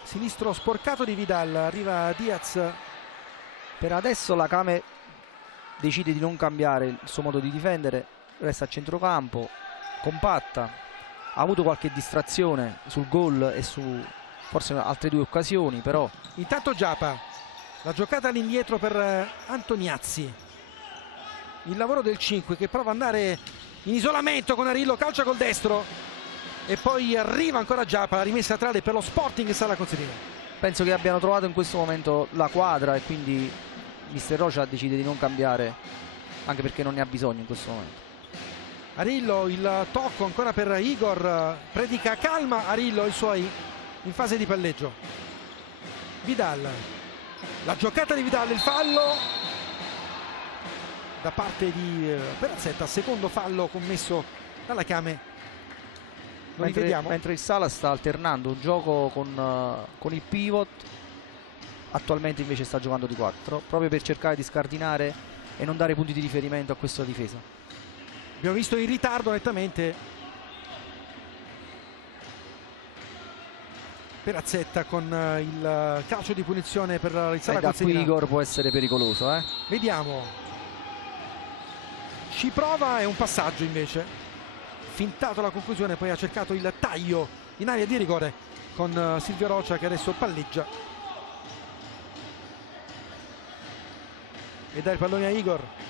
sinistro sporcato di Vidal, arriva Diaz. Per adesso la Came decide di non cambiare il suo modo di difendere, resta a centrocampo, compatta, ha avuto qualche distrazione sul gol e su forse altre 2 occasioni, però Intanto Giapa, la giocata all'indietro per Antoniazzi, il lavoro del 5 che prova ad andare in isolamento con Arillo, calcia col destro e poi arriva ancora Giapa, la rimessa laterale per lo Sporting Sala Consilina. penso che abbiano trovato in questo momento la quadra e quindi mister Rocha decide di non cambiare, anche perché non ne ha bisogno in questo momento. Arillo, il tocco ancora per Igor, predica calma Arillo i suoi in fase di palleggio. Vidal, la giocata di Vidal, il fallo da parte di Perazzetta, secondo fallo commesso dalla Came. Lo rivediamo. Mentre il Sala sta alternando un gioco con il pivot, attualmente invece sta giocando di 4 proprio per cercare di scardinare e non dare punti di riferimento a questa difesa. Abbiamo visto in ritardo nettamente Perazzetta con il calcio di punizione per il Sala Da qui Consilina. Igor può essere pericoloso, eh? Vediamo, ci prova, è un passaggio invece, fintato la conclusione, poi ha cercato il taglio in area di rigore con Silvio Rocha che adesso palleggia e dà il pallone a Igor.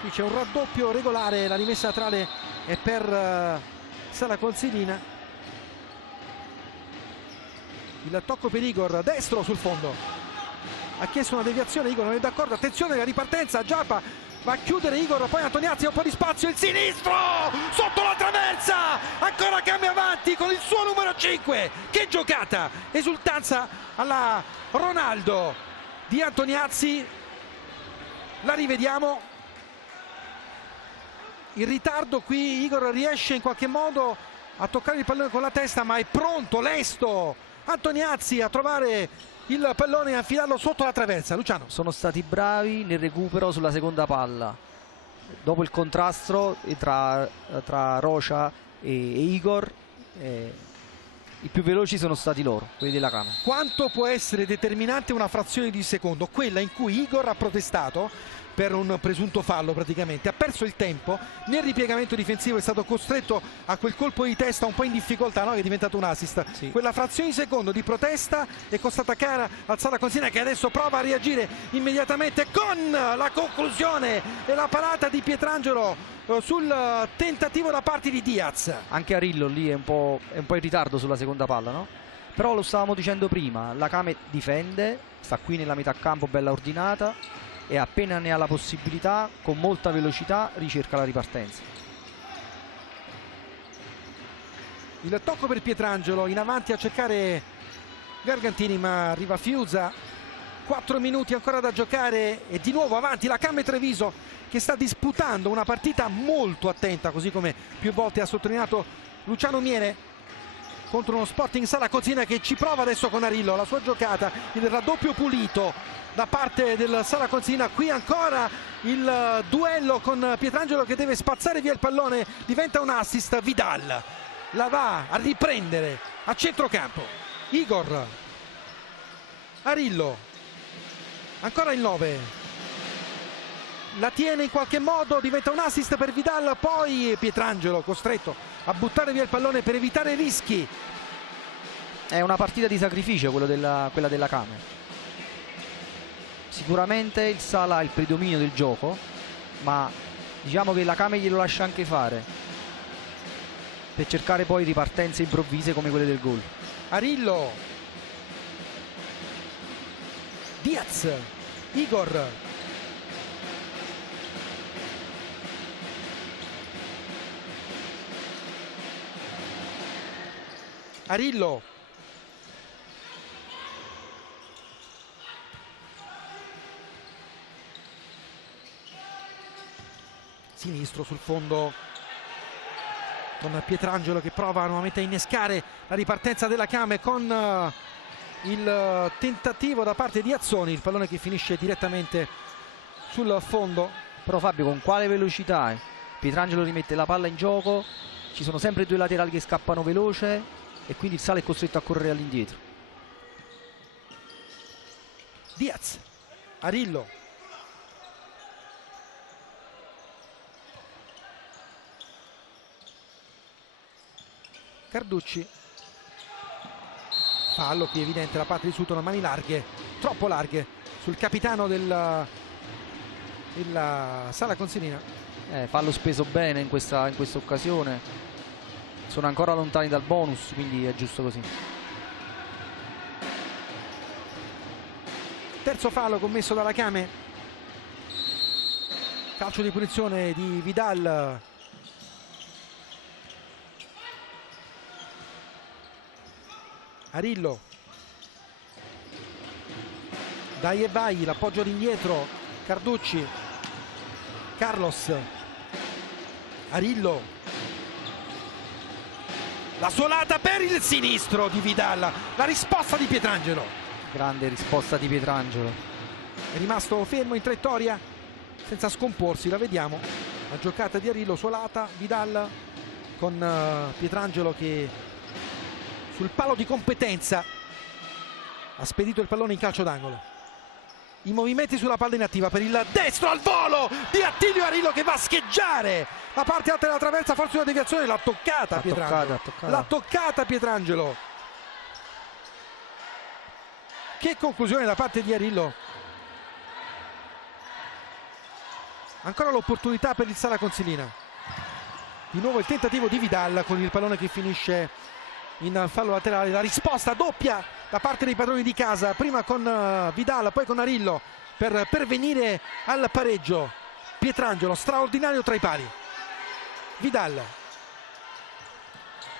Qui c'è un raddoppio regolare, la rimessa laterale è per Sala Consilina. Il tocco per Igor, destro sul fondo, ha chiesto una deviazione, Igor non è d'accordo, attenzione alla ripartenza, Giapa va a chiudere Igor, poi Antoniazzi ha un po' di spazio, il sinistro sotto la traversa, ancora cambia avanti con il suo numero 5, che giocata, esultanza alla Ronaldo di Antoniazzi. La rivediamo, in ritardo qui Igor riesce in qualche modo a toccare il pallone con la testa, ma è pronto, lesto Antoniazzi a trovare il pallone e a infilarlo sotto la traversa. Luciano, Sono stati bravi nel recupero sulla seconda palla dopo il contrasto tra Rocha e Igor, i più veloci sono stati loro, quelli della Came. quanto può essere determinante una frazione di secondo, quella in cui Igor ha protestato per un presunto fallo, praticamente ha perso il tempo nel ripiegamento difensivo, è stato costretto a quel colpo di testa un po' in difficoltà, no? Che è diventato un assist. Sì. Quella frazione di secondo di protesta è costata cara al Sala Consilina, che adesso prova a reagire immediatamente con la conclusione e la parata di Pietrangelo sul tentativo da parte di Diaz. Anche Arillo lì è un po' in ritardo sulla seconda palla, no? Però lo stavamo dicendo prima, la Came difende, sta qui nella metà campo bella ordinata e appena ne ha la possibilità con molta velocità ricerca la ripartenza. Il tocco per Pietrangelo, in avanti a cercare Gargantini, ma arriva Fiuza. 4 minuti ancora da giocare e di nuovo avanti la Came Treviso, che sta disputando una partita molto attenta, così come più volte ha sottolineato Luciano Miele, contro uno Sporting Sala Consilina che ci prova adesso con Arillo, la sua giocata, il raddoppio pulito da parte del Sala Consilina. Qui ancora il duello con Pietrangelo che deve spazzare via il pallone, diventa un assist. Vidal la va a riprendere a centrocampo, Igor, Arillo, ancora il 9, la tiene in qualche modo, diventa un assist per Vidal, poi Pietrangelo costretto a buttare via il pallone per evitare rischi. È una partita di sacrificio quella della Came. Sicuramente il Sala ha il predominio del gioco, ma diciamo che la Came glielo lascia anche fare per cercare poi ripartenze improvvise come quelle del gol. Arillo, Diaz, Igor, Arillo, sinistro sul fondo, con Pietrangelo che prova nuovamente a innescare la ripartenza della Kame con il tentativo da parte di Azzoni, il pallone che finisce direttamente sul fondo. Però Fabio, con quale velocità? Pietrangelo rimette la palla in gioco, ci sono sempre due laterali che scappano veloce e quindi il Sala è costretto a correre all'indietro. Diaz, Arillo, Carducci, fallo qui evidente da parte di Sutton, mani larghe, troppo larghe sul capitano della Sala Consilina. Fallo speso bene in questa occasione, sono ancora lontani dal bonus, quindi è giusto così. Terzo fallo commesso dalla Kame, calcio di punizione di Vidal. Arillo, dai e vai, l'appoggio all'indietro, Carducci, Carlos, Arillo, la suolata per il sinistro di Vidal, la risposta di Pietrangelo. Grande risposta di Pietrangelo. È rimasto fermo in traiettoria senza scomporsi, la vediamo, la giocata di Arillo, suolata, Vidal con Pietrangelo che sul palo di competenza ha spedito il pallone in calcio d'angolo. I movimenti sulla palla inattiva per il destro al volo di Attilio Arillo che va a scheggiare la parte alta della traversa, forse una deviazione, l'ha toccata Pietrangelo. L'ha toccata Pietrangelo. Che conclusione da parte di Arillo. Ancora l'opportunità per il Sala Consilina. Di nuovo il tentativo di Vidal con il pallone che finisce in fallo laterale, la risposta doppia da parte dei padroni di casa, prima con Vidal, poi con Arillo per pervenire al pareggio. Pietrangelo straordinario tra i pali. Vidal,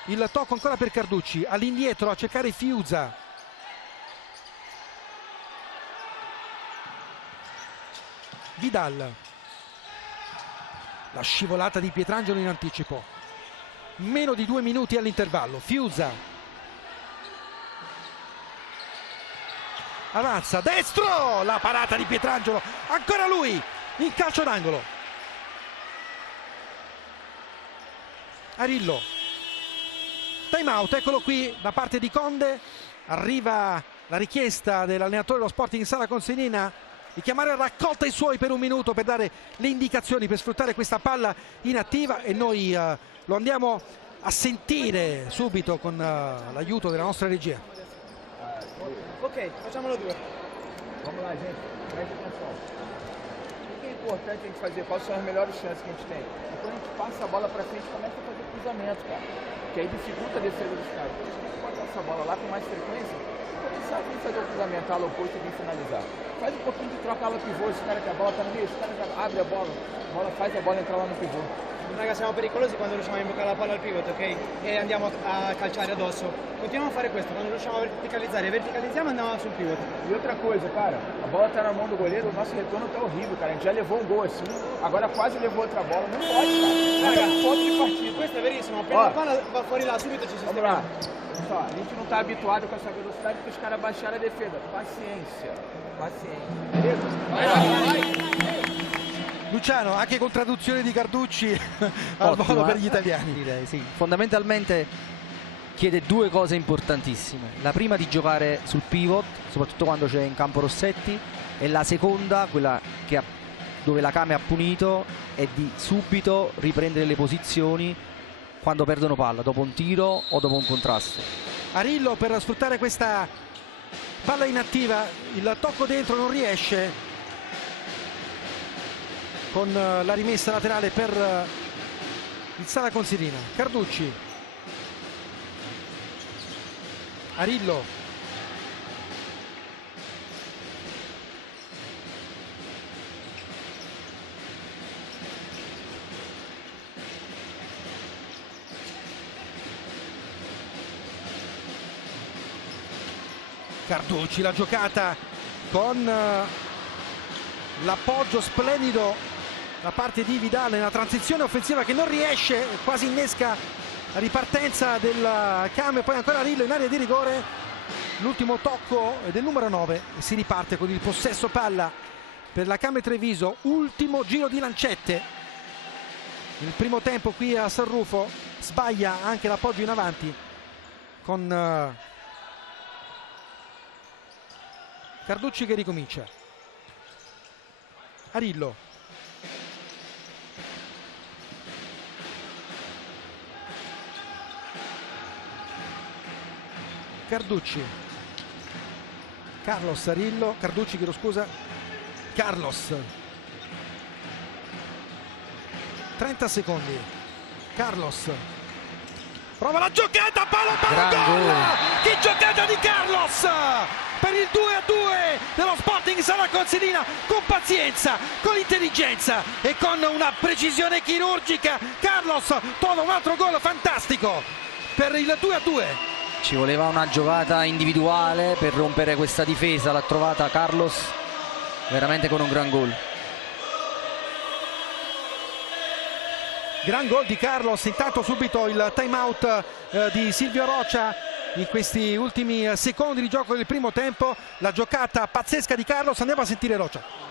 il tocco ancora per Carducci, all'indietro a cercare Fiuza. Vidal, la scivolata di Pietrangelo in anticipo. Meno di 2 minuti all'intervallo. Fiuza avanza, destro, la parata di Pietrangelo, ancora lui in calcio d'angolo. Arillo, time out, eccolo qui da parte di Conde. Arriva la richiesta dell'allenatore dello Sporting Sala Consilina di chiamare a raccolta i suoi per un minuto per dare le indicazioni per sfruttare questa palla inattiva e noi lo andiamo a sentire subito con l'aiuto della nostra regia. Ok, facciamolo due. Vamos lá, gente. Presta atenção. O que é importante a gente fazer? Quais são as melhores chances que a gente tem? É quando a gente passa a bola para frente e começa a fazer cruzamento, cara. Que aí dificulta a defesa dos caras. Porque se a gente bota essa bola lá com mais frequência, começar a vir fazer o cruzamento, ala oposto e vir finalizar. Faz um pouquinho de troca ala pivô, esse cara que a bola tá no meio, esse cara já abre a bola faz a bola entrar lá no pivô. Raga, siamo pericolosi quando riusciamo a imboccare la palla al pivot, ok? E andiamo a calciare addosso. Continuiamo a fare questo, quando riusciamo a verticalizzare, verticalizziamo e andiamo sul pivot. E outra coisa, cara, a bola tá na mão do goleiro, o nosso retorno tá horrível, cara. A gente já levou um gol assim, agora quase levou outra bola. Não pode, cara. Raga, ponto de partida. Questo è verissimo, appena la palla va fuori là subito ci Vamos lá. Só, a gente não tá habituado com essa velocidade porque os caras baixaram a defesa. Paciência, paciência. Beleza? Vai. Luciano, anche con traduzione di Carducci al volo per gli italiani. Direi, sì. Fondamentalmente chiede due cose importantissime. La prima di giocare sul pivot, soprattutto quando c'è in campo Rossetti, e la seconda, quella dove la Kame ha punito, è di subito riprendere le posizioni quando perdono palla, dopo un tiro o dopo un contrasto. Arillo per sfruttare questa palla inattiva, il tocco dentro non riesce, con la rimessa laterale per il Sala Consilina. Carducci, Arillo, Carducci, la giocata con l'appoggio splendido da parte di Vidal nella transizione offensiva che non riesce, quasi innesca la ripartenza del Came, poi ancora Arillo in area di rigore, l'ultimo tocco del numero 9 e si riparte con il possesso palla per la Came Treviso, ultimo giro di lancette. Il primo tempo qui a San Rufo, sbaglia anche l'appoggio in avanti con Carducci che ricomincia. Arillo. Carducci. Carlos Arillo. Carducci, chiedo scusa. Carlos. 30 secondi. Carlos. Prova la giocata, palo, gol! Che giocata di Carlos! Per il 2-2 dello Sporting Sala Consilina, con pazienza, con intelligenza e con una precisione chirurgica. Carlos trova un altro gol fantastico per il 2-2. Ci voleva una giocata individuale per rompere questa difesa, l'ha trovata Carlos veramente con un gran gol. Gran gol di Carlos, intanto subito il time out di Silvio Rocha in questi ultimi secondi di gioco del primo tempo. La giocata pazzesca di Carlos, andiamo a sentire Rocha.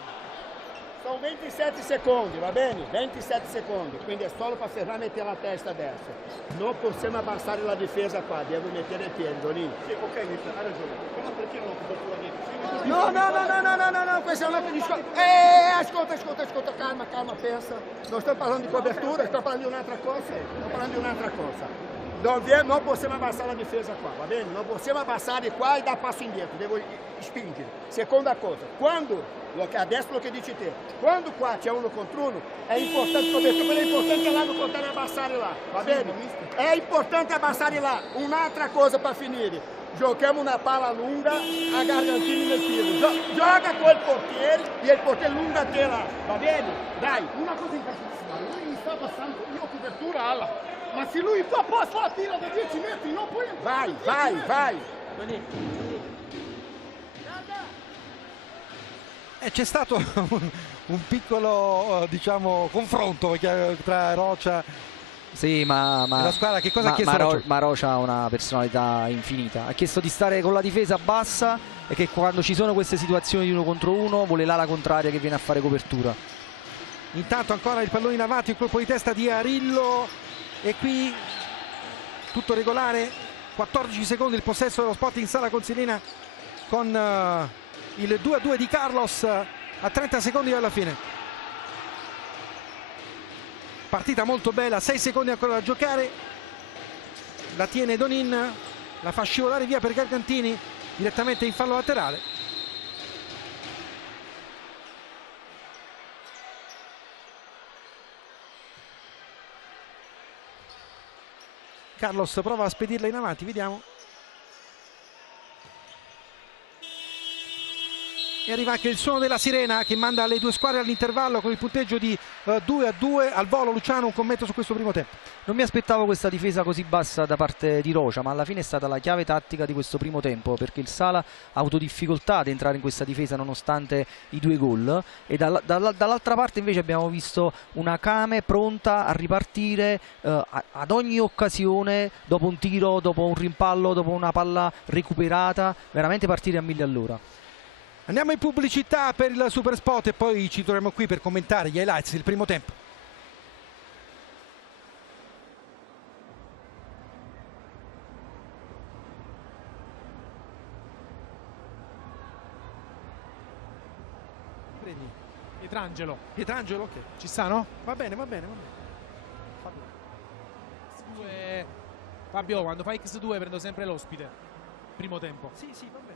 Sono 27 secondi, va bene? 27 secondi, quindi è solo per Ferrari mettere la testa adesso. Non possiamo abbassare la difesa qua, devo mettere i piedi, Donini. Sì, ok, mister, ha ragione. Però perché non ho copertura dietro? No, questo è un altro discorso. Ascolta, calma, pensa. Non sto parlando di cobertura, sto parlando di un'altra cosa. Non possiamo abbassare la difesa qua, va bene? Non possiamo abbassare qua e dar passo indietro, devo spingere. Seconda cosa, adesso lo che dici te, quando qua c'è uno contro uno, è importante cobertura, però è importante là non poter abbassare là, va bene? È importante abbassare là. Un'altra cosa per finire, giochiamo una palla lunga a Gargantini nel tiro, gioca col portiere e il portiere lunga te là, va bene? Dai. Una cosa incazzativa, lui mi sta passando, io ho copertura alla. Ma se lui fa passa la tira da 10 metri, non puoi... Vai. C'è stato un piccolo diciamo confronto tra Rocha sì, e la squadra. Che cosa ha chiesto Rocha? Ma Rocha ha una personalità infinita, ha chiesto di stare con la difesa bassa e che quando ci sono queste situazioni di uno contro uno vuole l'ala contraria che viene a fare copertura. Intanto ancora il pallone in avanti, il colpo di testa di Arillo e qui tutto regolare. 14 secondi il possesso dello Sporting Sala Consilina con il 2-2 di Carlos a 30 secondi dalla fine. Partita molto bella, 6 secondi ancora da giocare. La tiene Donin, la fa scivolare via per Gargantini direttamente in fallo laterale. Carlos prova a spedirla in avanti, vediamo. E arriva anche il suono della sirena che manda le due squadre all'intervallo con il punteggio di 2-2. Al volo Luciano, un commento su questo primo tempo. Non mi aspettavo questa difesa così bassa da parte di Rocha, ma alla fine è stata la chiave tattica di questo primo tempo, perché il Sala ha avuto difficoltà ad entrare in questa difesa nonostante i 2 gol, e dall'altra parte invece abbiamo visto una Came pronta a ripartire ad ogni occasione, dopo un tiro, dopo un rimpallo, dopo una palla recuperata, veramente partire a 1000 all'ora. Andiamo in pubblicità per il super spot e poi ci troviamo qui per commentare gli highlights del primo tempo. Prendi. Pietrangelo, ok. Ci sta, no? Va bene. Fabio, quando fai X2 prendo sempre l'ospite. Primo tempo. Sì, va bene.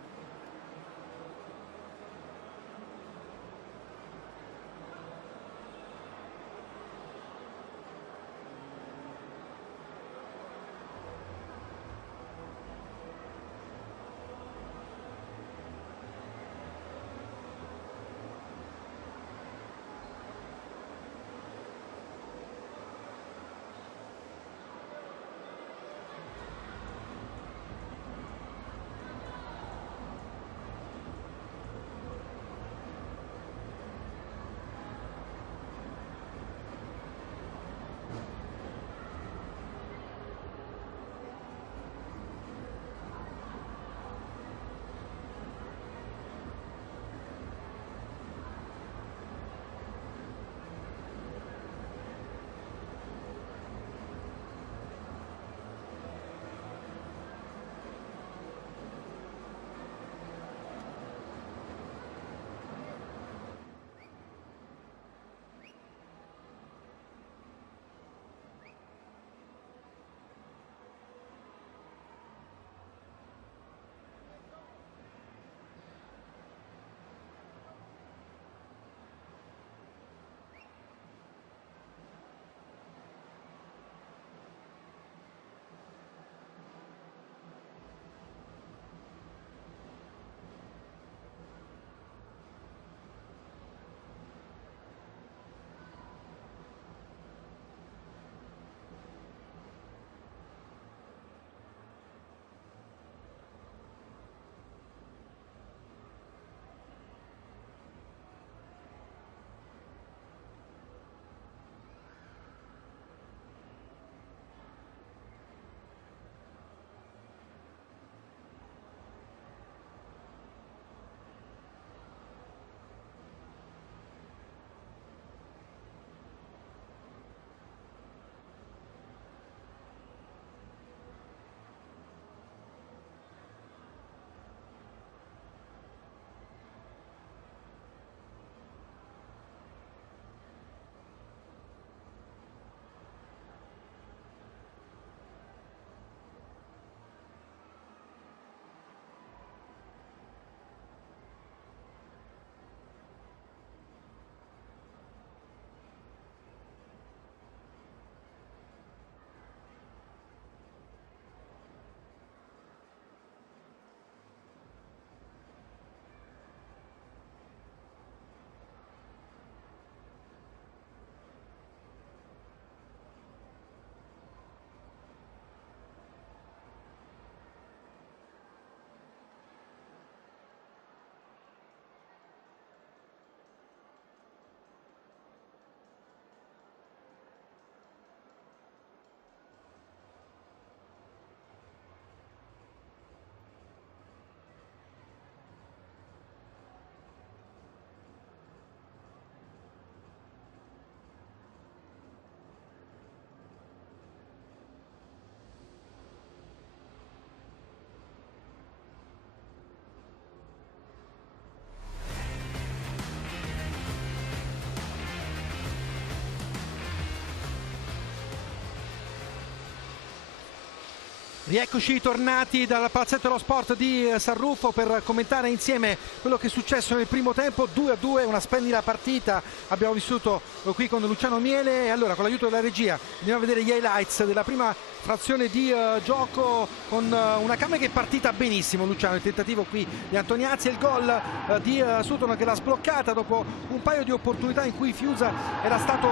Rieccoci tornati dal palazzetto dello sport di San Rufo per commentare insieme quello che è successo nel primo tempo. 2-2, una splendida partita abbiamo vissuto qui con Luciano Miele, e allora con l'aiuto della regia andiamo a vedere gli highlights della prima frazione di gioco con una Came che è partita benissimo. Luciano, il tentativo qui di Antoniazzi e il gol di Sutton che l'ha sbloccata dopo un paio di opportunità in cui Fiusa era stato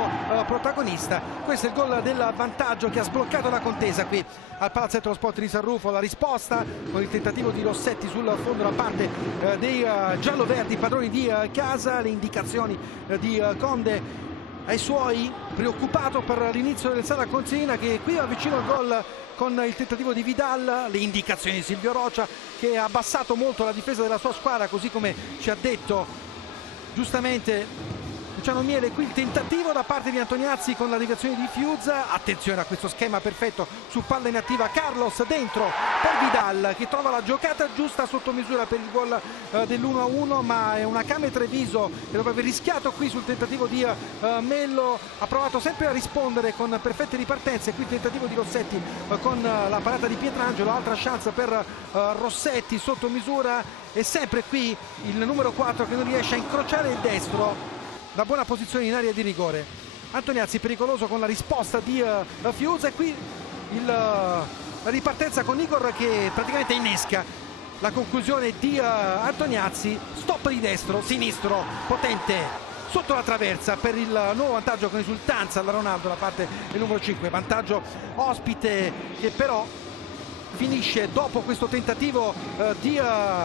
protagonista. Questo è il gol del vantaggio che ha sbloccato la contesa qui al palazzetto dello sport di San Rufo. La risposta con il tentativo di Rossetti sul fondo da parte dei giallo-verdi, padroni di casa, le indicazioni di Conde ai suoi, preoccupato per l'inizio del Sala Consilina, che qui va vicino al gol con il tentativo di Vidal, le indicazioni di Silvio Rocia che ha abbassato molto la difesa della sua squadra, così come ci ha detto giustamente Luciano Miele. Qui il tentativo da parte di Antoniazzi con la deviazione di Fiuza. Attenzione a questo schema perfetto su palla inattiva, Carlos dentro per Vidal che trova la giocata giusta sotto misura per il gol dell'1-1, ma è una Came Treviso che dopo aver rischiato qui sul tentativo di Mello ha provato sempre a rispondere con perfette ripartenze. Qui il tentativo di Rossetti con la parata di Pietrangelo, altra chance per Rossetti sotto misura, e sempre qui il numero 4 che non riesce a incrociare il destro da buona posizione in area di rigore. Antoniazzi pericoloso con la risposta di Fiuza, e qui la ripartenza con Igor che praticamente innesca la conclusione di Antoniazzi. Stop di destro, sinistro, potente sotto la traversa per il nuovo vantaggio con esultanza alla Ronaldo da parte del numero 5. Vantaggio ospite che però finisce dopo questo tentativo di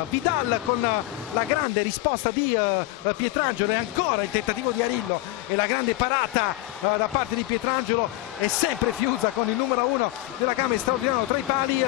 Vidal con la grande risposta di Pietrangelo, e ancora il tentativo di Arillo e la grande parata da parte di Pietrangelo. E sempre Fiuza con il numero 1 della Came straordinario tra i pali.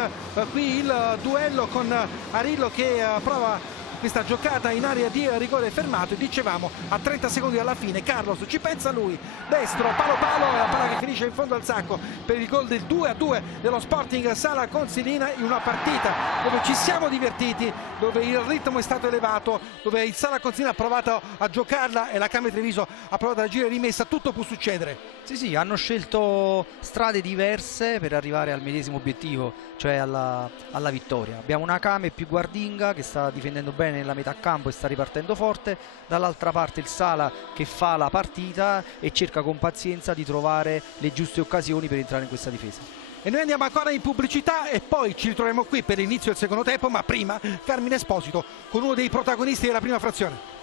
Qui il duello con Arillo che prova questa giocata in area di rigore fermato, e dicevamo a 30 secondi dalla fine Carlos ci pensa lui, destro, palo e la palla che finisce in fondo al sacco per il gol del 2-2 dello Sporting Sala Consilina, in una partita dove ci siamo divertiti, dove il ritmo è stato elevato, dove il Sala Consilina ha provato a giocarla e la Came Treviso ha provato a girare rimessa. Tutto può succedere. Sì, hanno scelto strade diverse per arrivare al medesimo obiettivo, cioè alla vittoria. Abbiamo una Came più guardinga che sta difendendo bene nella metà campo e sta ripartendo forte, dall'altra parte il Sala che fa la partita e cerca con pazienza di trovare le giuste occasioni per entrare in questa difesa. E noi andiamo ancora in pubblicità e poi ci ritroviamo qui per l'inizio del secondo tempo, ma prima Carmine Esposito con uno dei protagonisti della prima frazione.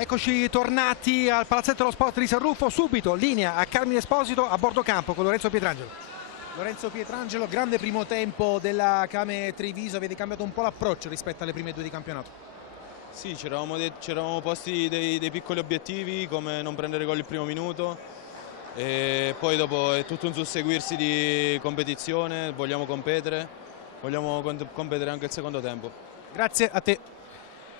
Eccoci tornati al Palazzetto dello Sport di San Rufo, subito linea a Carmine Esposito a bordo campo con Lorenzo Pietrangelo. Lorenzo Pietrangelo, grande primo tempo della Kame Treviso, avete cambiato un po' l'approccio rispetto alle prime due di campionato? Sì, ci eravamo posti dei piccoli obiettivi come non prendere gol il primo minuto e poi dopo è tutto un susseguirsi di competizione, vogliamo competere anche il secondo tempo. Grazie a te.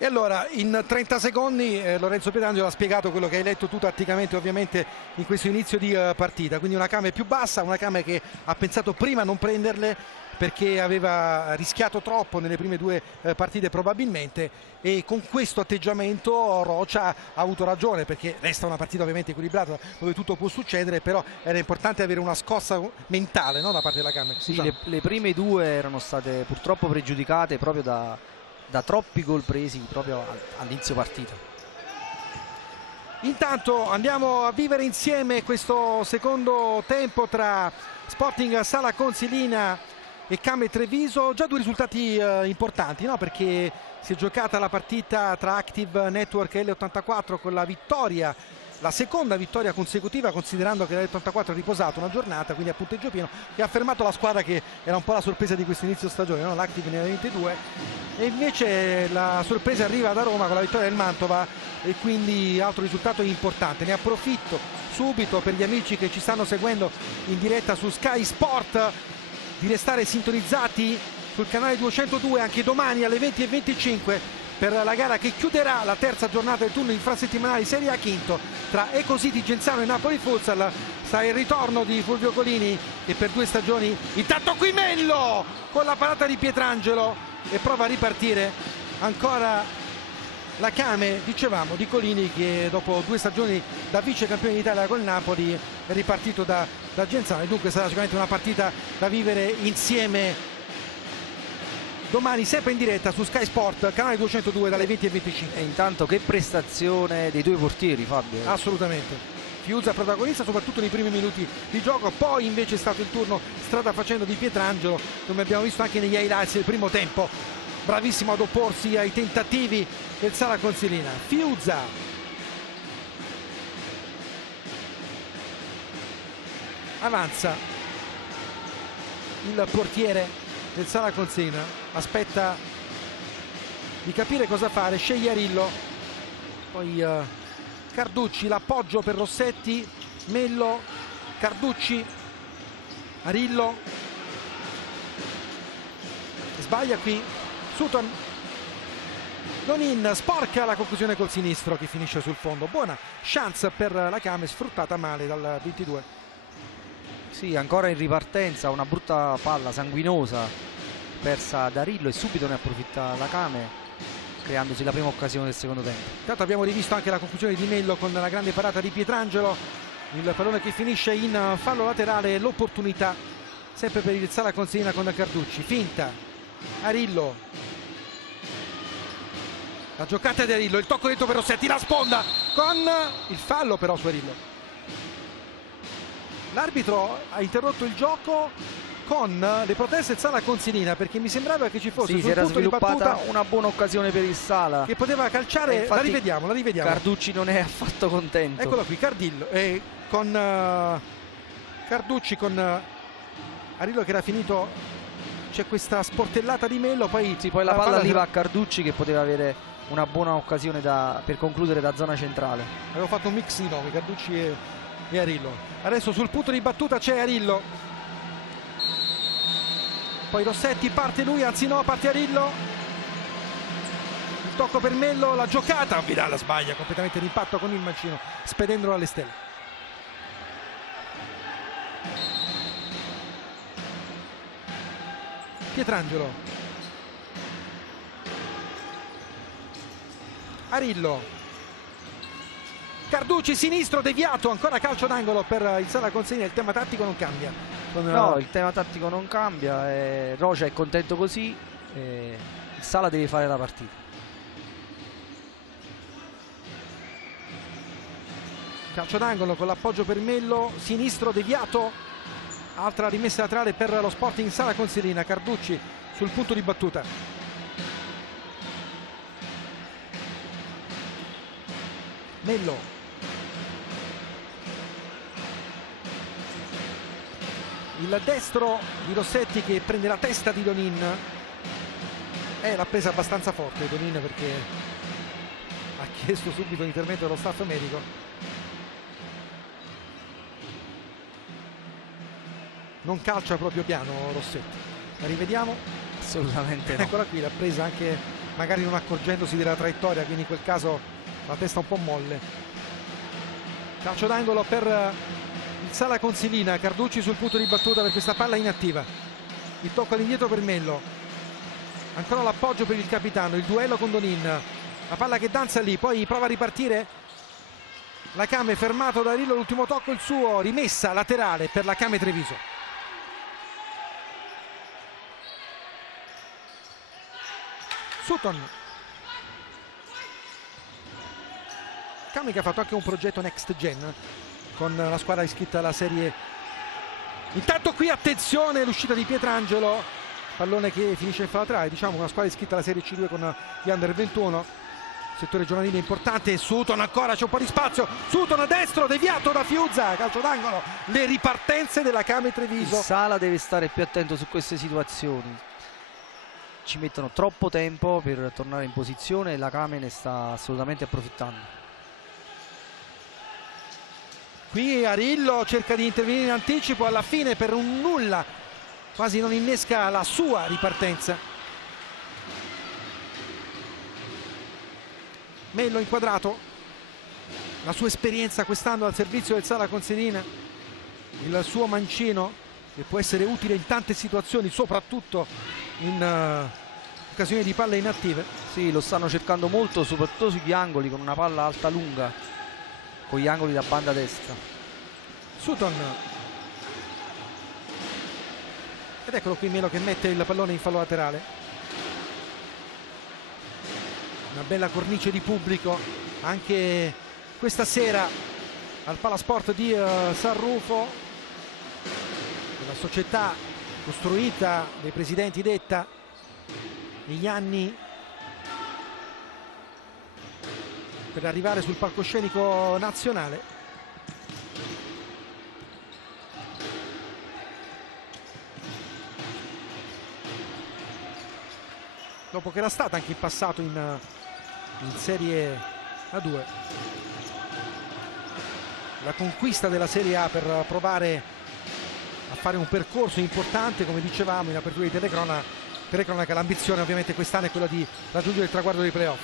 E allora in 30 secondi Lorenzo Pietrangelo ha spiegato quello che hai letto tu tatticamente ovviamente in questo inizio di partita, quindi una Kame più bassa, una Kame che ha pensato prima a non prenderle perché aveva rischiato troppo nelle prime due partite probabilmente, e con questo atteggiamento Rocha ha avuto ragione, perché resta una partita ovviamente equilibrata dove tutto può succedere, però era importante avere una scossa mentale, no, da parte della Kame. Sì, le prime due erano state purtroppo pregiudicate proprio da troppi gol presi proprio all'inizio partita. Intanto andiamo a vivere insieme questo secondo tempo tra Sporting Sala Consilina e Kame Treviso. Già due risultati importanti, no? Perché si è giocata la partita tra Active Network e L84 con la vittoria, la seconda vittoria consecutiva, considerando che l'L84 ha riposato una giornata, quindi a punteggio pieno, e ha fermato la squadra che era un po' la sorpresa di questo inizio stagione, no? L'Active ne ha 22, e invece la sorpresa arriva da Roma con la vittoria del Mantova, e quindi altro risultato importante. Ne approfitto subito per gli amici che ci stanno seguendo in diretta su Sky Sport di restare sintonizzati sul canale 202 anche domani alle 20:25 per la gara che chiuderà la terza giornata del turno infrasettimanale Serie A Quinto tra Ecositi Genzano e Napoli Futsal. Sta il ritorno di Fulvio Colini, che per 2 stagioni, intanto qui Mello con la parata di Pietrangelo, e prova a ripartire ancora la Kame, dicevamo, di Colini, che dopo 2 stagioni da vice campione d'Italia col Napoli è ripartito da Genzano, e dunque sarà sicuramente una partita da vivere insieme domani, sempre in diretta su Sky Sport, canale 202 dalle 20:25. E intanto che prestazione dei due portieri, Fabio. Assolutamente. Fiuza protagonista soprattutto nei primi minuti di gioco, poi invece è stato il turno strada facendo di Pietrangelo, come abbiamo visto anche negli highlights del primo tempo, bravissimo ad opporsi ai tentativi del Sala Consilina. Fiuza avanza, il portiere del Sala Consilina aspetta di capire cosa fare, sceglie Arillo, poi Carducci, l'appoggio per Rossetti, Mello, Carducci, Arillo, sbaglia qui Sutton, Donin sporca la conclusione col sinistro che finisce sul fondo. Buona chance per la Kame, sfruttata male dal 22. Sì, ancora in ripartenza, una brutta palla sanguinosa persa da Arillo, e subito ne approfitta la Kame, creandosi la prima occasione del secondo tempo. Intanto abbiamo rivisto anche la conclusione di Mello con la grande parata di Pietrangelo, il pallone che finisce in fallo laterale, l'opportunità sempre per il Sala Consilina con Carducci, finta Arillo, la giocata di Arillo, il tocco dentro per Rossetti, la sponda con il fallo però su Arillo. L'arbitro ha interrotto il gioco con le proteste del Sala Consilina, perché mi sembrava che ci fosse si era sviluppata una buona occasione per il Sala che poteva calciare. La rivediamo. Carducci non è affatto contento. Eccolo qui, Cardillo con Carducci con Arillo che era finito. C'è questa sportellata di Mello, poi la palla arriva a Carducci che poteva avere una buona occasione per concludere da zona centrale. Avevo fatto un mix di nomi, Carducci e Arillo. Adesso sul punto di battuta c'è Arillo, poi Rossetti, parte lui, anzi no, parte Arillo, il tocco per Mello, la giocata, Vidal sbaglia completamente l'impatto con il mancino, spedendolo alle stelle. Pietrangelo, Arillo, Carducci sinistro, deviato, ancora calcio d'angolo per il Sala Consilina. Il tema tattico non cambia. No, il tema tattico non cambia, Rocha è contento così, il Sala deve fare la partita. Calcio d'angolo con l'appoggio per Mello, sinistro deviato, altra rimessa laterale per lo Sporting Sala Consilina. Carducci sul punto di battuta, Mello, il destro di Rossetti che prende la testa di Donin. L'ha presa abbastanza forte Donin, perché ha chiesto subito l'intervento dello staff medico. Non calcia proprio piano Rossetti. La rivediamo? Assolutamente no. Eccola qui, l'ha presa anche magari non accorgendosi della traiettoria, quindi in quel caso la testa un po' molle. Calcio d'angolo per il Sala Consilina. Carducci sul punto di battuta per questa palla inattiva. Il tocco all'indietro per Mello. Ancora l'appoggio per il capitano, il duello con Donin. La palla che danza lì, poi prova a ripartire. La Came fermato da Arillo, l'ultimo tocco il suo, rimessa laterale per la Came Treviso. Sutton. Came che ha fatto anche un progetto Next Gen con la squadra iscritta alla serie. Intanto qui attenzione, l'uscita di Pietrangelo, pallone che finisce in laterale, diciamo una squadra iscritta alla serie C2 con gli under 21, settore giovanile importante. Sutton ancora, c'è un po' di spazio, Sutton a destro, deviato da Fiuzza, calcio d'angolo. Le ripartenze della Came Treviso. Il Sala deve stare più attento su queste situazioni, ci mettono troppo tempo per tornare in posizione e la Came ne sta assolutamente approfittando. Qui Arillo cerca di intervenire in anticipo, alla fine per un nulla quasi non innesca la sua ripartenza. Mello inquadrato, la sua esperienza quest'anno al servizio del Sala Consilina, il suo mancino che può essere utile in tante situazioni, soprattutto in occasioni di palle inattive. Sì, lo stanno cercando molto, soprattutto sugli angoli, con una palla alta lunga, con gli angoli da banda destra. Sutton, ed eccolo qui Mello che mette il pallone in fallo laterale. Una bella cornice di pubblico anche questa sera al Palasport di San Rufo, la società costruita dai presidenti Detta negli anni per arrivare sul palcoscenico nazionale. Dopo che era stata anche in passato in Serie A2. La conquista della Serie A per provare a fare un percorso importante, come dicevamo in apertura di telecronaca. L'ambizione ovviamente quest'anno è quella di raggiungere il traguardo dei playoff.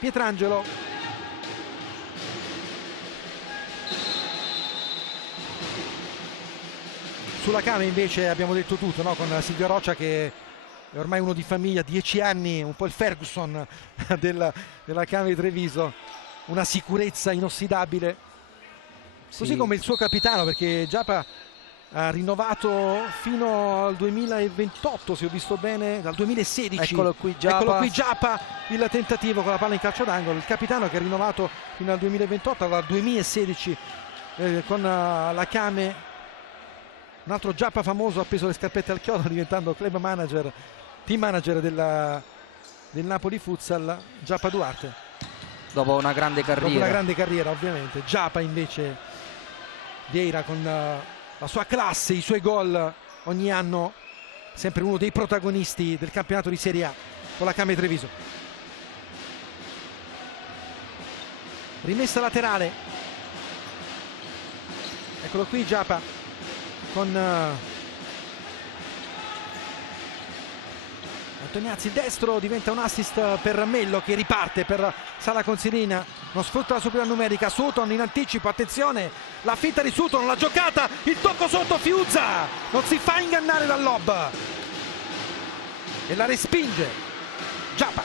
Pietrangelo, sulla Came invece abbiamo detto tutto, no? Con Silvio Roccia che è ormai uno di famiglia, 10 anni, un po' il Ferguson della Came Treviso, una sicurezza inossidabile, così come il suo capitano, perché Giappa ha rinnovato fino al 2028, se ho visto bene, dal 2016. Eccolo qui Giappa, il tentativo con la palla in calcio d'angolo. Il capitano che ha rinnovato fino al 2028, dal 2016 con la Came. Un altro Giappa famoso, ha appeso le scarpette al chiodo diventando club manager, team manager del Napoli Futsal, Giappa Duarte. Dopo una grande carriera. Ovviamente. Giappa invece, Vieira con la sua classe, i suoi gol ogni anno, sempre uno dei protagonisti del campionato di Serie A con la Came Treviso. Rimessa laterale, eccolo qui Giappa con Antoniazzi, il destro, diventa un assist per Mello che riparte per Sala Consilina, non sfrutta la superiorità numerica. Sutton in anticipo, attenzione, la finta di Sutton, la giocata, il tocco sotto, Fiuzza non si fa ingannare dal lob e la respinge Giappa.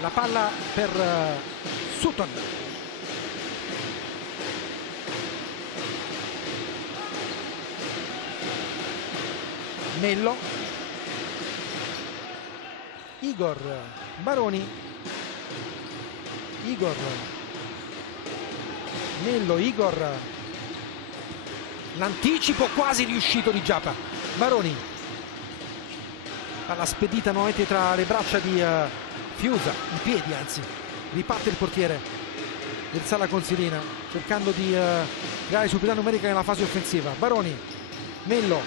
La palla per Sutton. Mello, Igor Baroni, Mello, Igor, l'anticipo quasi riuscito di Giappa. Baroni, palla spedita nuovamente tra le braccia di Fiuza, i piedi anzi, riparte il portiere del Sala Consilina cercando di creare superiorità numerica nella fase offensiva. Baroni, Mello,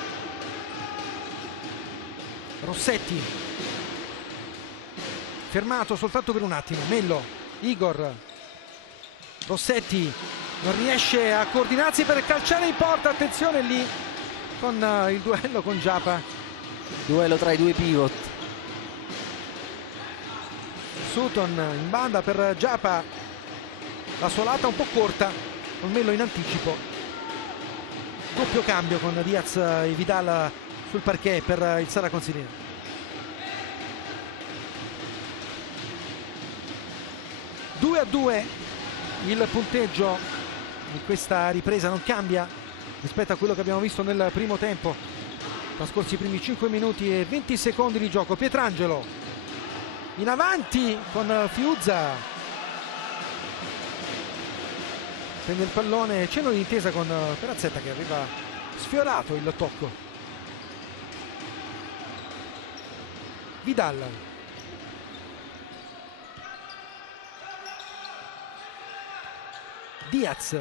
Rossetti, fermato soltanto per un attimo, Mello, Igor, Rossetti non riesce a coordinarsi per calciare in porta, attenzione lì con il duello con Giappa. Duello tra i due pivot. Sutton in banda per Giappa, la sua lata un po' corta, con Mello in anticipo. Doppio cambio con Diaz e Vidal sul parquet per il Sala Consilina. Due a 2 il punteggio di questa ripresa, non cambia rispetto a quello che abbiamo visto nel primo tempo, trascorsi i primi 5 minuti e 20 secondi di gioco. Pietrangelo in avanti con Fiuza, prende il pallone, cenno di intesa con Perazzetta che aveva sfiorato il tocco. Vidal, Diaz,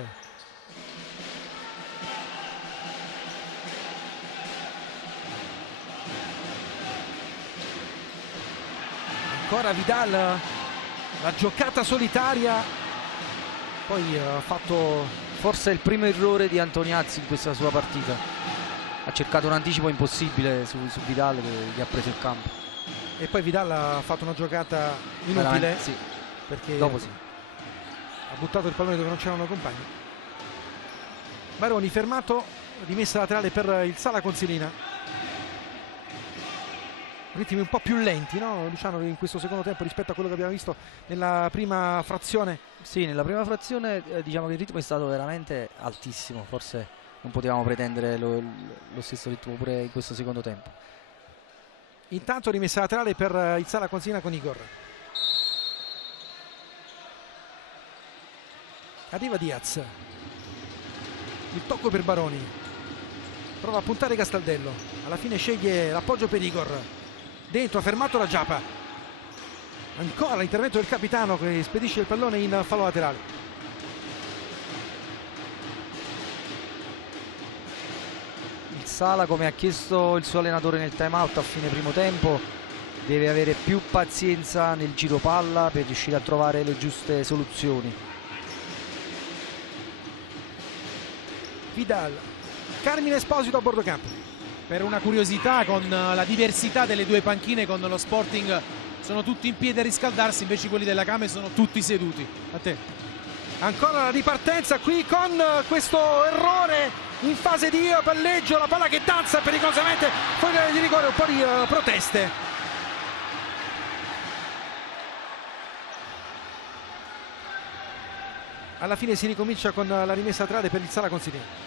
ancora Vidal, la giocata solitaria, poi ha fatto forse il primo errore di Antoniazzi in questa sua partita, ha cercato un anticipo impossibile su Vidal che ha preso il campo, e poi Vidal ha fatto una giocata inutile, sì, perché dopo sì, ha buttato il pallone dove non c'erano compagni. Baroni fermato, rimessa laterale per il Sala Consilina. Ritmi un po' più lenti, no? Luciano, in questo secondo tempo rispetto a quello che abbiamo visto nella prima frazione. Sì, nella prima frazione diciamo che il ritmo è stato veramente altissimo, forse non potevamo pretendere lo stesso ritmo pure in questo secondo tempo. Intanto rimessa laterale per il Sala Consilina con Igor. Arriva Diaz, il tocco per Baroni, prova a puntare Castaldello, alla fine sceglie l'appoggio per Igor, dentro, fermato da Giappa, ancora l'intervento del capitano che spedisce il pallone in fallo laterale. Il Sala, come ha chiesto il suo allenatore nel time out a fine primo tempo, deve avere più pazienza nel giro palla per riuscire a trovare le giuste soluzioni. Vidal, Carmine Esposito a bordo campo. Per una curiosità, con la diversità delle due panchine, con lo Sporting sono tutti in piedi a riscaldarsi, invece quelli della Came sono tutti seduti. A te. Ancora la ripartenza qui con questo errore in fase di palleggio, la palla che danza pericolosamente fuori dall'area di rigore, un po' di proteste. Alla fine si ricomincia con la rimessa laterale per il Sala Consilina.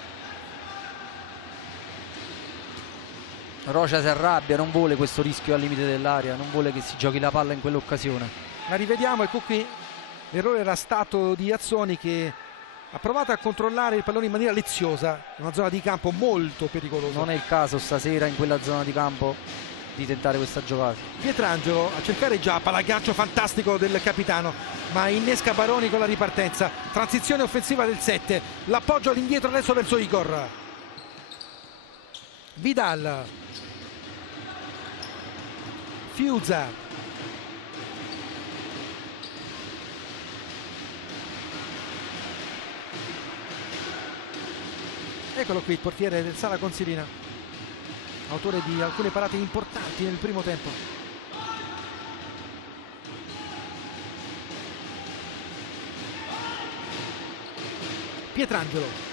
Rocha si arrabbia, non vuole questo rischio al limite dell'area, non vuole che si giochi la palla in quell'occasione. La rivediamo, ecco qui, l'errore era stato di Azzoni che ha provato a controllare il pallone in maniera leziosa, in una zona di campo molto pericolosa. Non è il caso stasera in quella zona di campo di tentare questa giocata. Pietrangelo a cercare Giappa, l'aggancio fantastico del capitano, ma innesca Baroni con la ripartenza. Transizione offensiva del 7, l'appoggio all'indietro adesso verso Igor. Vidal, Fiuza, eccolo qui il portiere del Sala Consilina, autore di alcune parate importanti nel primo tempo. Pietrangelo,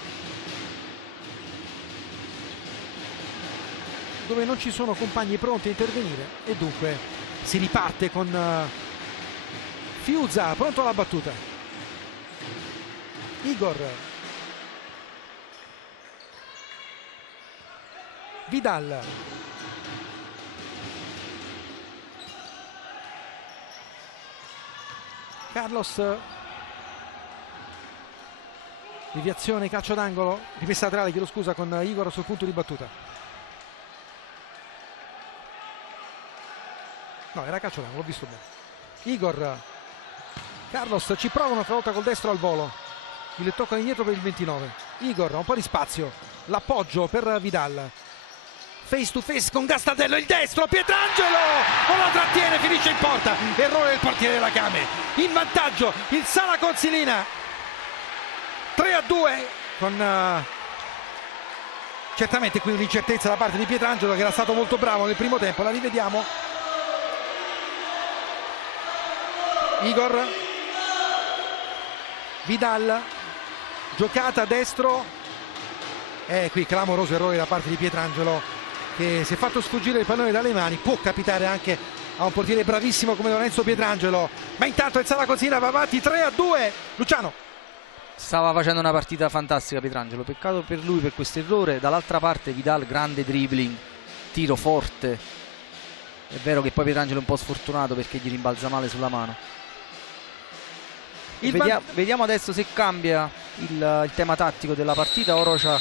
dove non ci sono compagni pronti a intervenire, e dunque si riparte con Fiuza pronto alla battuta. Igor, Vidal, Carlos, Deviazione, calcio d'angolo, rimessa laterale, chiedo scusa, con Igor sul punto di battuta. No, era calcio d'angolo, l'ho visto bene. Igor, Carlos ci prova un'altra volta col destro al volo. Il tocco indietro per il 29. Igor, un po' di spazio, l'appoggio per Vidal. Face to face con Gastadello, il destro, Pietrangelo non la trattiene, finisce in porta. Errore del portiere della Came. In vantaggio il Sala Consilina. 3-2 con certamente qui un'incertezza da parte di Pietrangelo, che era stato molto bravo nel primo tempo. La rivediamo. Igor, Vidal, giocata a destro, qui clamoroso errore da parte di Pietrangelo, che si è fatto sfuggire il pallone dalle mani. Può capitare anche a un portiere bravissimo come Lorenzo Pietrangelo, ma intanto il Sala Consilina va avanti 3-2. Luciano. Stava facendo una partita fantastica Pietrangelo, peccato per lui per questo errore. Dall'altra parte Vidal, grande dribbling, tiro forte. È vero che poi Pietrangelo è un po' sfortunato perché gli rimbalza male sulla mano. Vediamo adesso se cambia il tema tattico della partita o Rocha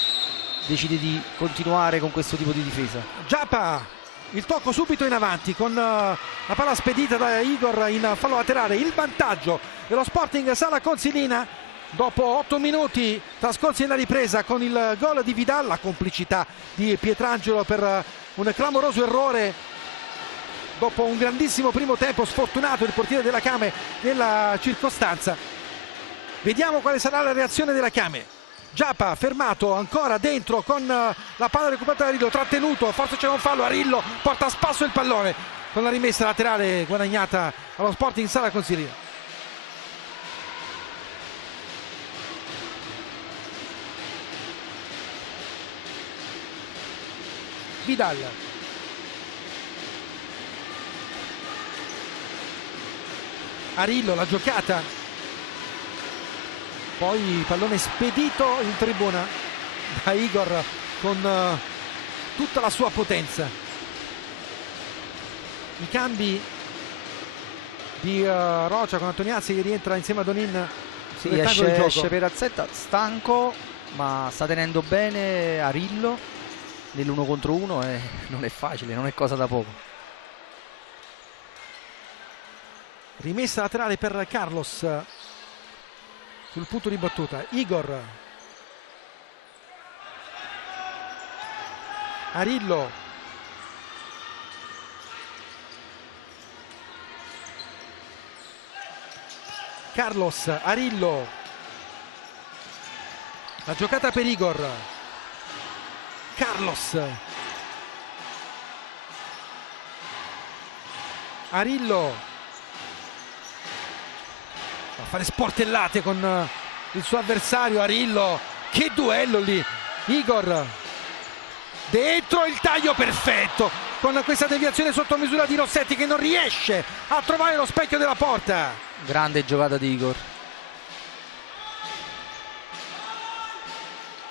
decide di continuare con questo tipo di difesa. Giappa, il tocco subito in avanti con la palla spedita da Igor in fallo laterale. Il vantaggio dello Sporting Sala Consilina dopo 8 minuti trascorsi nella ripresa, con il gol di Vidal, la complicità di Pietrangelo per un clamoroso errore dopo un grandissimo primo tempo, sfortunato il portiere della Came nella circostanza. Vediamo quale sarà la reazione della Came. Giappa fermato ancora dentro con la palla recuperata da Arillo, trattenuto, forse c'è un fallo, Arillo porta a spasso il pallone con la rimessa laterale guadagnata allo Sporting Sala Consilina. Vidal, Arillo, la giocata, poi il pallone spedito in tribuna da Igor con tutta la sua potenza. I cambi di Rocha con Antoniazzi che rientra insieme a Donin. Sì, esce Perazzetta, stanco ma sta tenendo bene Arillo nell'1 contro 1 e non è facile, non è cosa da poco. Rimessa laterale per Carlos sul punto di battuta. Igor, Arillo, Carlos, Arillo, la giocata per Igor, Carlos, Arillo a fare sportellate con il suo avversario. Arillo, che duello lì. Igor dentro, il taglio perfetto con questa deviazione sotto misura di Rossetti, che non riesce a trovare lo specchio della porta. Grande giocata di Igor.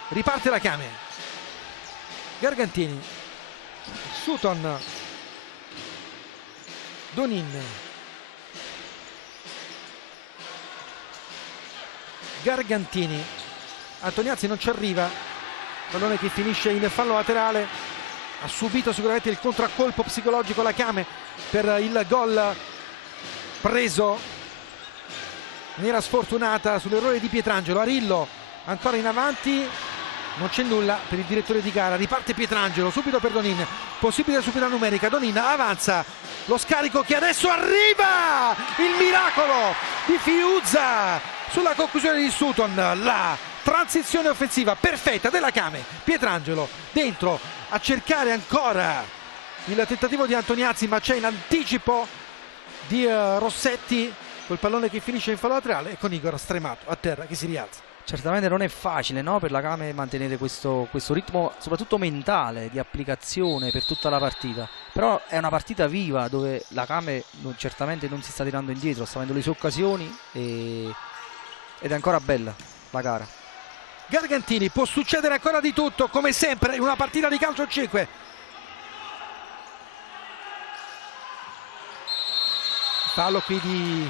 Riparte la Came. Gargantini, Sutton, Donin, Gargantini, Antoniazzi non ci arriva, pallone che finisce in fallo laterale. Ha subito sicuramente il contraccolpo psicologico la Came per il gol preso in maniera sfortunata sull'errore di Pietrangelo. Arillo ancora in avanti, non c'è nulla per il direttore di gara. Riparte Pietrangelo subito per Donin, possibile subita numerica. Donin avanza, lo scarico che adesso arriva, il miracolo di Fiuzza sulla conclusione di Sutton, la transizione offensiva perfetta della Came. Pietrangelo dentro a cercare ancora il tentativo di Antoniazzi, ma c'è in anticipo di Rossetti col pallone che finisce in fallo laterale e con Igor stremato a terra che si rialza. Certamente non è facile, no, per la Came mantenere questo ritmo, soprattutto mentale, di applicazione per tutta la partita. Però è una partita viva dove la Came certamente non si sta tirando indietro, sta avendo le sue occasioni ed è ancora bella la gara. Gargantini, può succedere ancora di tutto, come sempre in una partita di calcio 5. Fallo qui di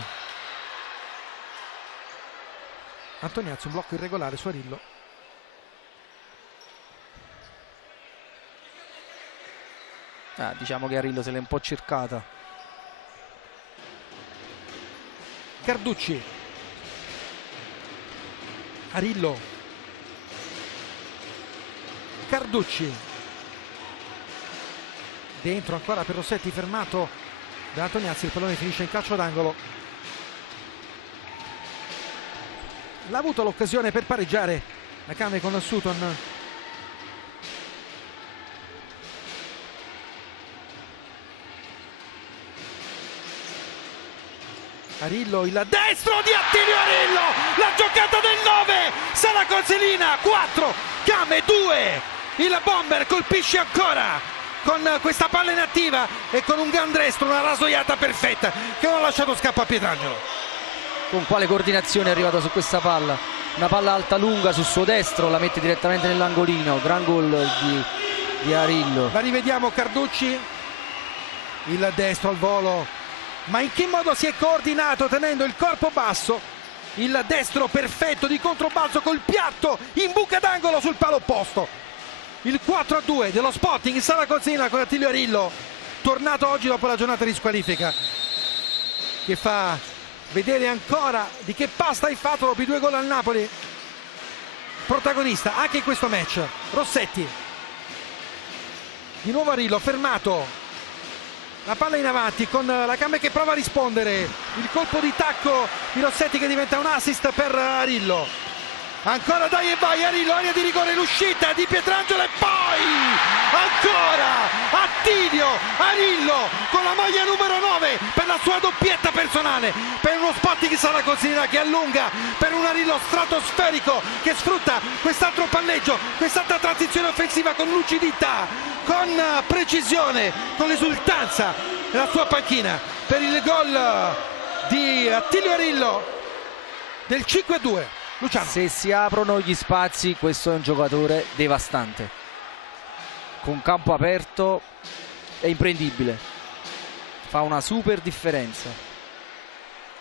Antoniazzi, un blocco irregolare su Arillo. Diciamo che Arillo se l'è un po' cercata. Carducci, Arillo, Carducci, dentro ancora per Rossetti, fermato da Antoniazzi, il pallone finisce in calcio d'angolo. L'ha avuto l'occasione per pareggiare la Came con Sutton. Arillo, il destro di Attilio Arillo, la giocata del 9, Sala Consilina 4, Came 2, il bomber colpisce ancora con questa palla inattiva e con un gran destro, una rasoiata perfetta che non ha lasciato scappo a Pietrangelo. Con quale coordinazione è arrivato su questa palla? Una palla alta lunga sul suo destro, la mette direttamente nell'angolino, gran gol di Arillo. La rivediamo, Carducci, il destro al volo, ma in che modo si è coordinato tenendo il corpo basso, il destro perfetto di controbalzo col piatto in buca d'angolo sul palo opposto. Il 4-2 dello Sporting in Sala Consilina con Attilio Arillo, tornato oggi dopo la giornata di squalifica, che fa vedere ancora di che pasta hai fatto dopo i 2 gol al Napoli. Protagonista anche in questo match Rossetti, di nuovo Arillo fermato, la palla in avanti con la Came che prova a rispondere, il colpo di tacco di Rossetti che diventa un assist per Arillo. Ancora dai e vai Arillo, area di rigore, l'uscita di Pietrangelo e poi ancora Attilio Arillo con la maglia numero 9 per la sua doppietta personale, per uno Sporting Sala Consilina che allunga, per un Arillo stratosferico che sfrutta quest'altro palleggio, quest'altra transizione offensiva con lucidità, con precisione, con esultanza nella sua panchina per il gol di Attilio Arillo del 5-2. Luciano. Se si aprono gli spazi, questo è un giocatore devastante, con campo aperto è imprendibile, fa una super differenza.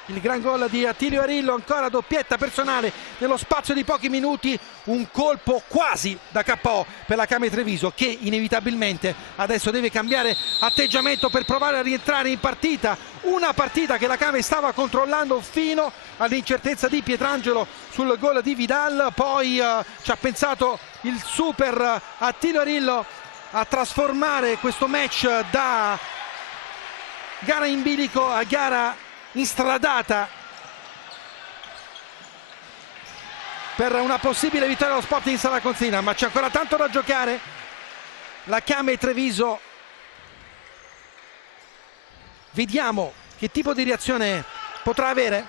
Il gran gol di Attilio Arillo, ancora doppietta personale nello spazio di pochi minuti, un colpo quasi da KO per la Came Treviso che inevitabilmente adesso deve cambiare atteggiamento per provare a rientrare in partita, una partita che la Came stava controllando fino all'incertezza di Pietrangelo sul gol di Vidal, poi ci ha pensato il super Attilio Arillo a trasformare questo match da gara in bilico a gara instradata per una possibile vittoria dello Sporting in Sala Consilina, ma c'è ancora tanto da giocare. La Came Treviso, vediamo che tipo di reazione potrà avere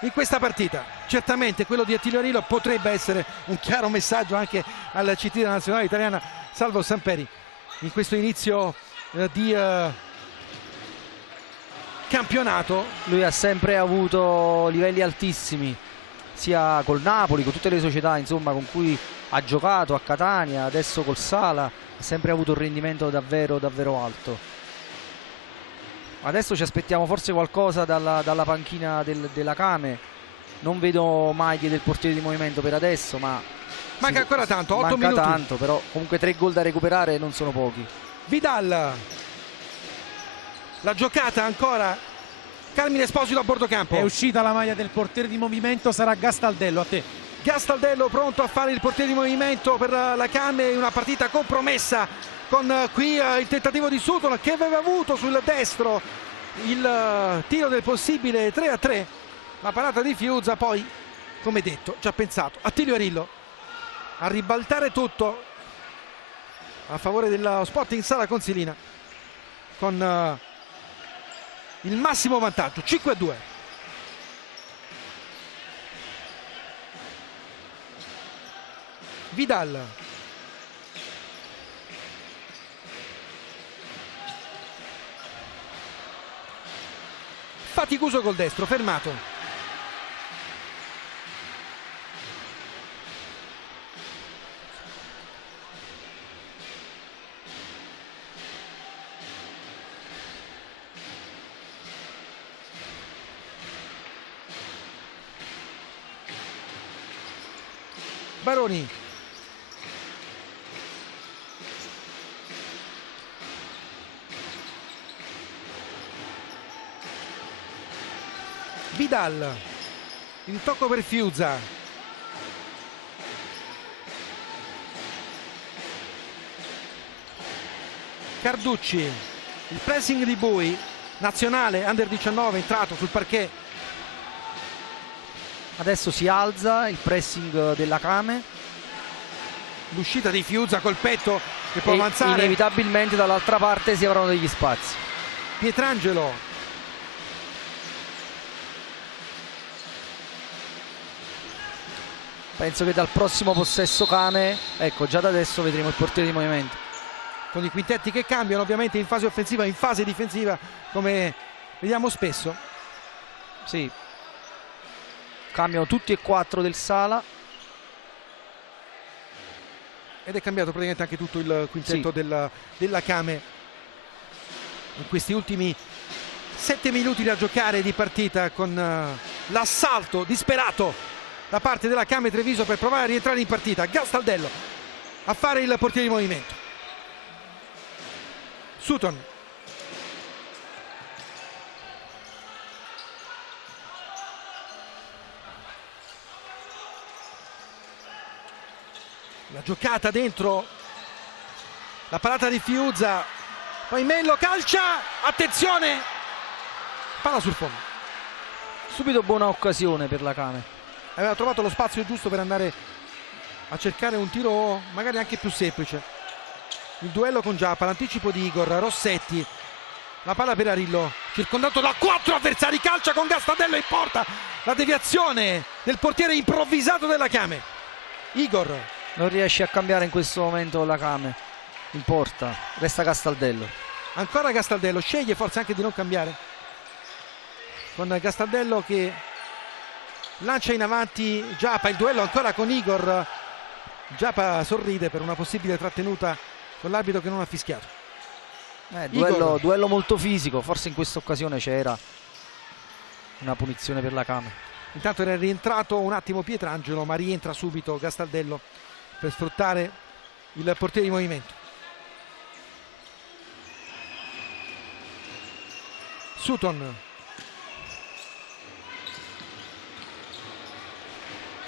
in questa partita. Certamente quello di Attilio Arillo potrebbe essere un chiaro messaggio anche al CT della nazionale italiana Salvo Samperi in questo inizio di campionato. Lui ha sempre avuto livelli altissimi, sia col Napoli, con tutte le società insomma con cui ha giocato, a Catania, adesso col Sala, ha sempre avuto un rendimento davvero davvero alto. Adesso ci aspettiamo forse qualcosa dalla panchina della Came, non vedo maglie del portiere di movimento per adesso, ma manca ancora tanto, 8 manca minuti. tanto, però comunque 3 gol da recuperare non sono pochi. Vidal, la giocata ancora, Carmine Esposito a bordo campo. È uscita la maglia del portiere di movimento, sarà Gastaldello. A te. Gastaldello pronto a fare il portiere di movimento per la Came, una partita compromessa con qui il tentativo di Sutton che aveva avuto sul destro il tiro del possibile 3-3, la parata di Fiuza, poi come detto ci ha pensato Attilio Arillo a ribaltare tutto a favore dello Sporting Sala Consilina con il massimo vantaggio 5-2. Vidal, faticoso col destro, fermato. Baroni. Vidal, il tocco per Fiuza. Carducci, il pressing di Bui, nazionale under 19 entrato sul parquet. Adesso si alza il pressing della Kame. L'uscita di Fiuza col petto che può E avanzare. inevitabilmente dall'altra parte si avranno degli spazi. Pietrangelo. Penso che dal prossimo possesso Kame, ecco, già da adesso vedremo il portiere di movimento. Con i quintetti che cambiano ovviamente in fase offensiva, in fase difensiva, come vediamo spesso. Sì, cambiano tutti e 4 del Sala. Ed è cambiato praticamente anche tutto il quintetto della Kame in questi ultimi 7 minuti da giocare di partita, con l'assalto disperato da parte della Kame Treviso per provare a rientrare in partita. Gastaldello a fare il portiere di movimento. Sutton. La giocata dentro, la parata di Fiuza, poi Mello calcia, attenzione, palla sul fondo. Subito buona occasione per la Kame. Aveva trovato lo spazio giusto per andare a cercare un tiro magari anche più semplice. Il duello con Giappa, l'anticipo di Igor, Rossetti, la palla per Arillo, circondato da 4 avversari, calcia con Gastaldello in porta, la deviazione del portiere improvvisato della Kame. Igor Non riesce a cambiare in questo momento la Kame in porta, resta Gastaldello. Ancora Gastaldello, sceglie forse anche di non cambiare, con Gastaldello che lancia in avanti Giappa. Il duello ancora con Igor. Giappa sorride per una possibile trattenuta con l'arbitro che non ha fischiato. Duello molto fisico, forse in questa occasione c'era una punizione per la Kame. Intanto era rientrato un attimo Pietrangelo, ma rientra subito Gastaldello per sfruttare il portiere di movimento. Sutton,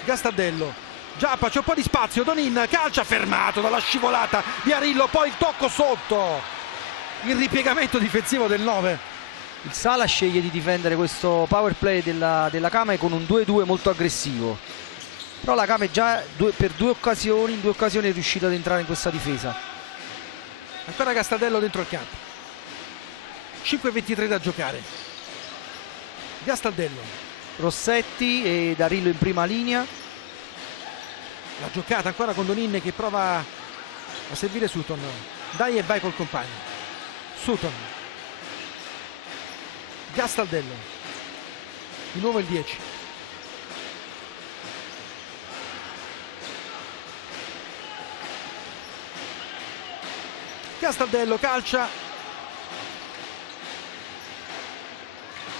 Gastaldello, Giappa, c'è un po' di spazio, Donin calcia, fermato dalla scivolata di Arillo, poi il tocco sotto, il ripiegamento difensivo del 9. Il Sala sceglie di difendere questo power play della Kame con un 2-2 molto aggressivo, però la Kame già in due occasioni è riuscita ad entrare in questa difesa. Ancora Gastaldello dentro il campo, 5:23 da giocare. Gastaldello, Rossetti e Darillo in prima linea. la giocata ancora con Donin che prova a servire Sutton. Dai e vai col compagno. Sutton, Gastaldello, di nuovo il 10. Gastaldello calcia,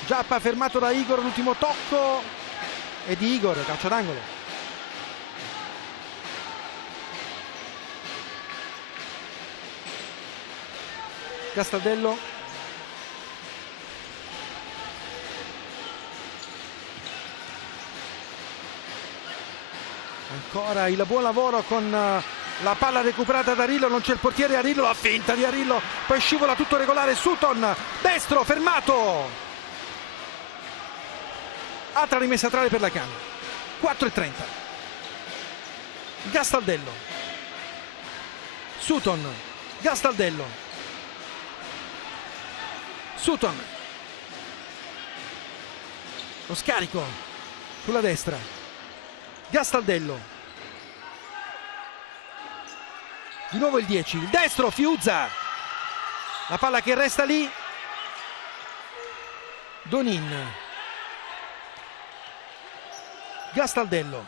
Giappa fermato da Igor, l'ultimo tocco è di Igor, calcio d'angolo. Gastaldello, ancora il buon lavoro con la palla recuperata da Arillo, non c'è il portiere, Arillo, la finta di Arillo, poi scivola tutto regolare, Sutton, destro, fermato, altra rimessa tra per la Kame. 4:30. Gastaldello, Sutton, Gastaldello, Sutton, lo scarico sulla destra, Gastaldello, di nuovo il 10, il destro, Fiuza, la palla che resta lì, Donin, Gastaldello,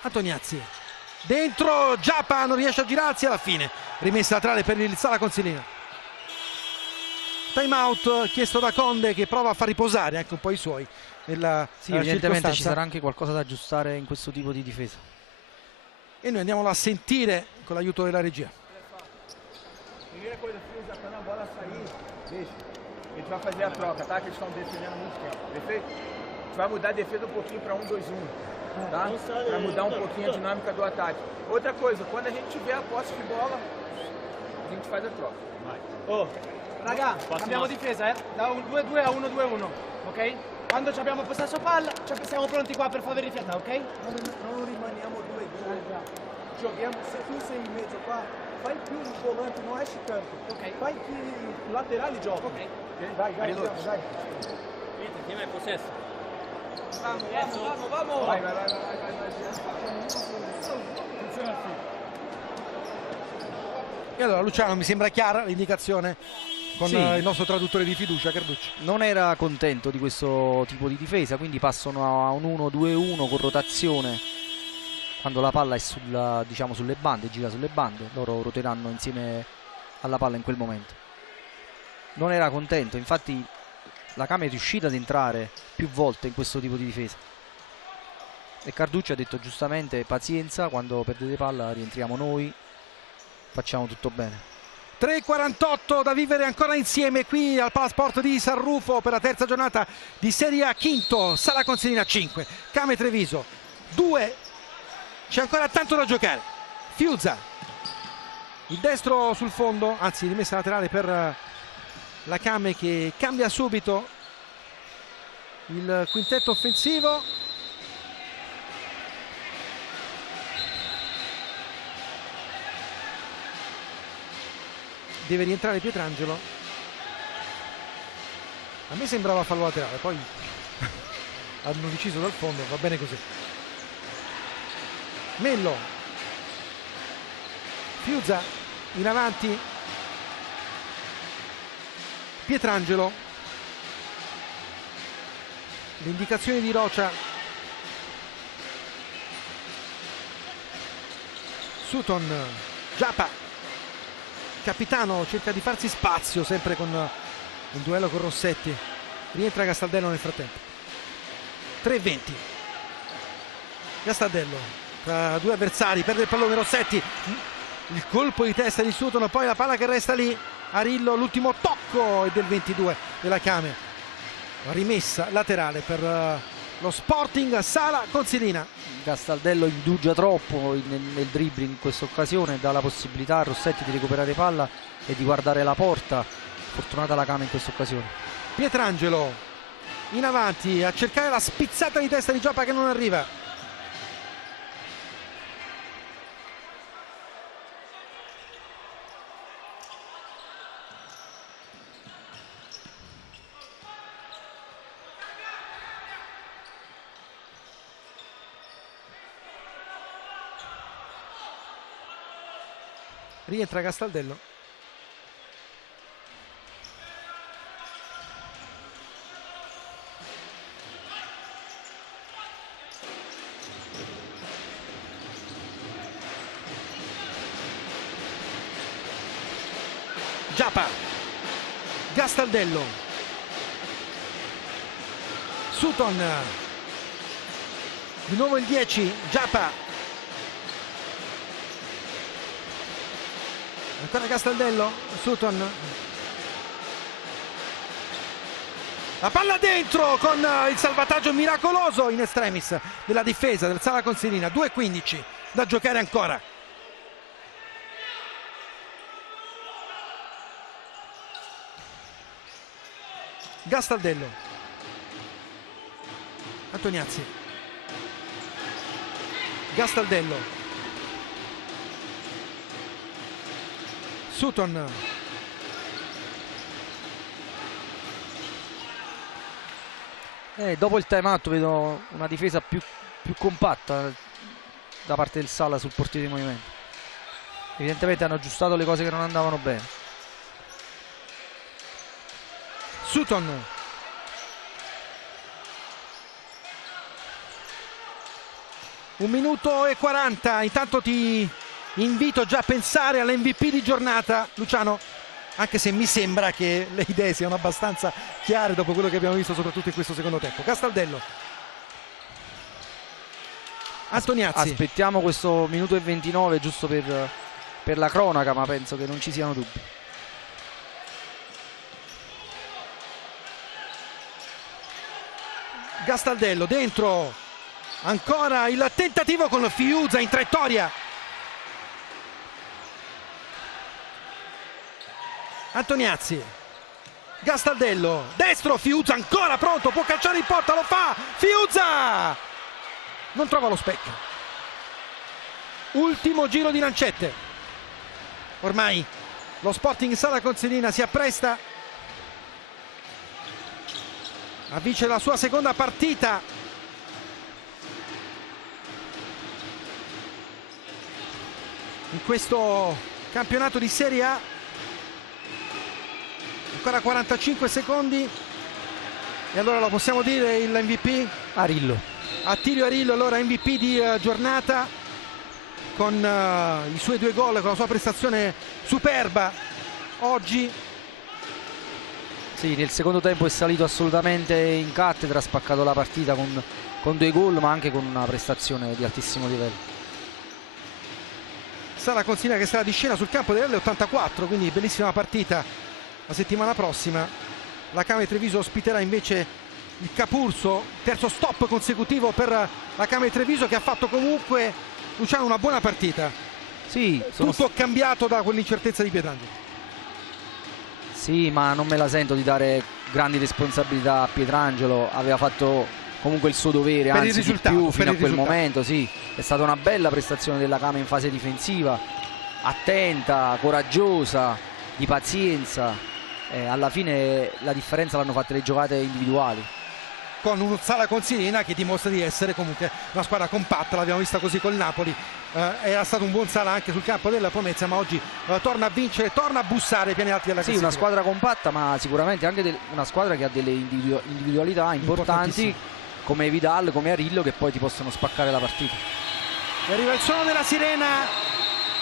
Antoniazzi, dentro, Giappa non riesce a girarsi, alla fine rimessa laterale per il Sala Consilina. time out chiesto da Conde, che prova a far riposare anche un po' i suoi nella evidentemente ci sarà anche qualcosa da aggiustare in questo tipo di difesa, e noi andiamolo a sentire con l'aiuto della regia. Primeira coisa, Fiuza, quando a bola sair, deixa. A gente vai fazer a troca, tá? Que eles estão defendendo muito tempo, perfeito? A gente vai mudar a defesa um pouquinho para 1-2-1, tá? Para mudar um pouquinho a dinâmica do ataque. Outra coisa, quando a gente tiver a posse de bola, a gente faz a troca. Oh, raga, cambiamo difesa, da 2-2 a 1-2-1, ok? Quando abbiamo possesso palla, siamo pronti qua per fare rifiatare, ok? Não rimaniamo 2-2. Joguemos, se tu sei in mezzo qua, fai più il volante, non esci tanto. Ok. Fai che il laterale gioca. Ok. Vai, vai. Tiene il possesso. Vamos. Vai. Funziona qui. E allora Luciano, mi sembra chiara l'indicazione con Sì. il nostro traduttore di fiducia, Carducci. non era contento di questo tipo di difesa, quindi passano a un 1-2-1 con rotazione. Quando la palla è diciamo sulle bande, gira sulle bande, loro roteranno insieme alla palla in quel momento. Non era contento, infatti la Came è riuscita ad entrare più volte in questo tipo di difesa, e Carducci ha detto giustamente pazienza, quando perdete palla rientriamo noi, facciamo tutto bene. 3:48 da vivere ancora insieme qui al Palasport di San Rufo per la terza giornata di Serie A. Quinto, Sala Consilina 5, Came Treviso 2. C'è ancora tanto da giocare. Fiuza, il destro sul fondo, anzi rimessa laterale per la Came, che cambia subito il quintetto offensivo. Deve rientrare Pietrangelo. A me sembrava fallo laterale, poi hanno deciso dal fondo, va bene così. Mello, Fiuza in avanti, Pietrangelo, le indicazioni di Rocia, Sutton, Giappa, capitano cerca di farsi spazio sempre con il duello con Rossetti, rientra Castaldello nel frattempo. 3:20, Castaldello tra due avversari, perde il pallone Rossetti, il colpo di testa di Sutton, poi la palla che resta lì. Arillo, l'ultimo tocco è del 22 della Came, la rimessa laterale per lo Sporting Sala Consilina. Castaldello indugia troppo nel dribbling in questa occasione, dà la possibilità a Rossetti di recuperare palla e di guardare la porta. Fortunata la Came in questa occasione. Pietrangelo in avanti a cercare la spizzata di testa di Gioppa che non arriva. Rientra Castaldello. Giappa, Castaldello, Sutton, di nuovo il 10, Giappa, ancora Castaldello, Sutton, la palla dentro con il salvataggio miracoloso in extremis della difesa del Sala Consilina. 2:15 da giocare ancora. Castaldello, Antoniazzi, Castaldello, Sutton, dopo il time out vedo una difesa più compatta da parte del Sala sul portiere di movimento. Evidentemente hanno aggiustato le cose che non andavano bene. Sutton, 1:40. Intanto ti invito già a pensare all'MVP di giornata, Luciano. anche se mi sembra che le idee siano abbastanza chiare dopo quello che abbiamo visto soprattutto in questo secondo tempo. Castaldello, Antoniazzi. Aspettiamo questo minuto e 29 giusto per la cronaca, ma penso che non ci siano dubbi. Castaldello dentro, ancora il tentativo con Fiuza in traiettoria. Antoniazzi, Castaldello, destro, Fiuza ancora pronto, può calciare in porta, lo fa, Fiuza! Non trova lo specchio. Ultimo giro di lancette. Ormai lo Sporting Sala Consilina si appresta a vincere la sua seconda partita. In questo campionato di Serie A. Ancora 45 secondi. E allora lo possiamo dire il MVP? Arillo. Attilio Arillo, allora MVP di giornata, con i suoi 2 gol, con la sua prestazione superba oggi. Sì, nel secondo tempo è salito assolutamente in cattedra, ha spaccato la partita con 2 gol, ma anche con una prestazione di altissimo livello. Sala Consilina che sarà di scena sul campo dell'84, quindi bellissima partita. La settimana prossima la Camere Treviso ospiterà invece il Capurso, terzo stop consecutivo per la Camere Treviso, che ha fatto comunque, Luciano, una buona partita. Sì, tutto cambiato da quell'incertezza di Pietrangelo. Sì, ma non me la sento di dare grandi responsabilità a Pietrangelo, aveva fatto comunque il suo dovere, per anzi di più fino a quel momento. Sì, è stata una bella prestazione della Camere in fase difensiva, attenta, coraggiosa, di pazienza. Alla fine la differenza l'hanno fatta le giocate individuali, con un Sala Consilina che dimostra di essere comunque una squadra compatta. L'abbiamo vista così col Napoli, era stato un buon Sala anche sul campo della Pomezia, ma oggi torna a vincere, torna a bussare ai piani alti della classifica. Sì, una squadra compatta, ma sicuramente anche una squadra che ha delle individualità importanti, come Vidal, come Arillo, che poi ti possono spaccare la partita. E arriva il suono della sirena,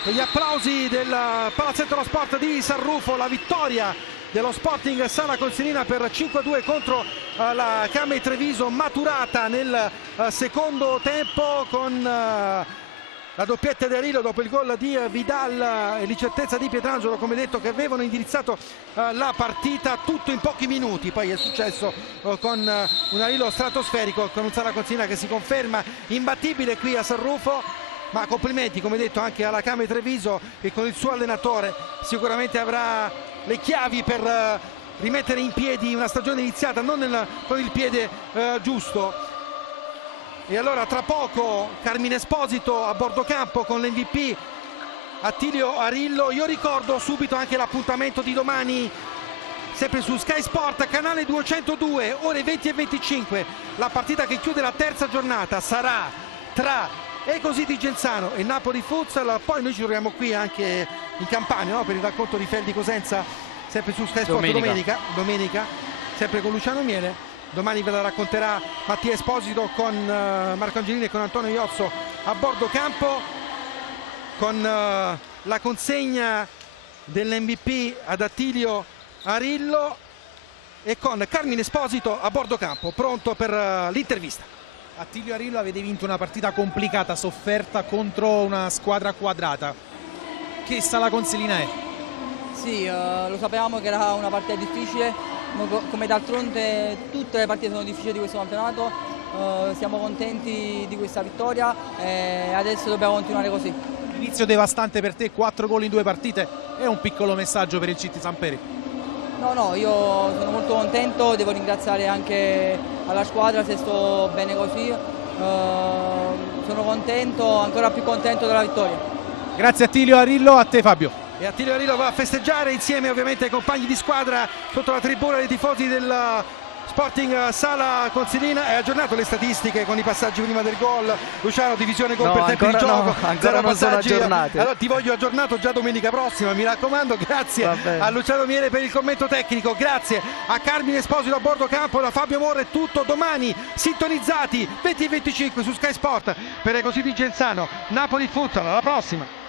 con gli applausi del Palazzetto dello Sport di San Rufo, la vittoria dello Sporting Sala Consilina per 5-2 contro la Camere Treviso, maturata nel secondo tempo con la doppietta di Arillo dopo il gol di Vidal e l'incertezza di Pietrangelo, come detto, che avevano indirizzato la partita, tutto in pochi minuti. Poi è successo con un Arillo stratosferico, con un Sala Consilina che si conferma imbattibile qui a San Rufo. Ma complimenti, come detto, anche alla Camere Treviso, che con il suo allenatore sicuramente avrà le chiavi per rimettere in piedi una stagione iniziata non con il piede giusto. E allora tra poco Carmine Esposito a bordo campo con l'MVP Attilio Arillo. Io ricordo subito anche l'appuntamento di domani, sempre su Sky Sport, canale 202, ore 20 e 25. La partita che chiude la terza giornata sarà tra Ecosi di Genzano e Napoli Futsal. Poi noi ci troviamo qui anche in Campania, no? Per il racconto di Feldi Cosenza, sempre su Sky Sport domenica, sempre con Luciano Miele. Domani ve la racconterà Mattia Esposito con Marco Angelini e con Antonio Iozzo a bordo campo, con la consegna dell'MVP ad Attilio Arillo e con Carmine Esposito a bordo campo, pronto per l'intervista. Attilio Arillo, avete vinto una partita complicata, sofferta, contro una squadra quadrata. Che Sala Consilina è? Sì, lo sapevamo che era una partita difficile, come d'altronde tutte le partite sono difficili di questo campionato. Siamo contenti di questa vittoria e adesso dobbiamo continuare così. Inizio devastante per te, 4 gol in 2 partite, è un piccolo messaggio per il CT Samperi. No, io sono molto contento, devo ringraziare anche alla squadra se sto bene così, sono contento, ancora più contento della vittoria. Grazie Attilio Arillo, a te Fabio. E Attilio Arillo va a festeggiare insieme ovviamente ai compagni di squadra sotto la tribuna dei tifosi del Sporting Sala Consilina. È aggiornato le statistiche con i passaggi prima del gol, Luciano, divisione gol per tempi di gioco, ancora non sono aggiornate. Allora ti voglio aggiornato già domenica prossima, mi raccomando. Grazie a Luciano Miele per il commento tecnico, grazie a Carmine Esposito a bordo campo, da Fabio Morra è tutto. Domani sintonizzati 20 e 25 su Sky Sport per Ecosi di Genzano, Napoli Futsal. Alla prossima.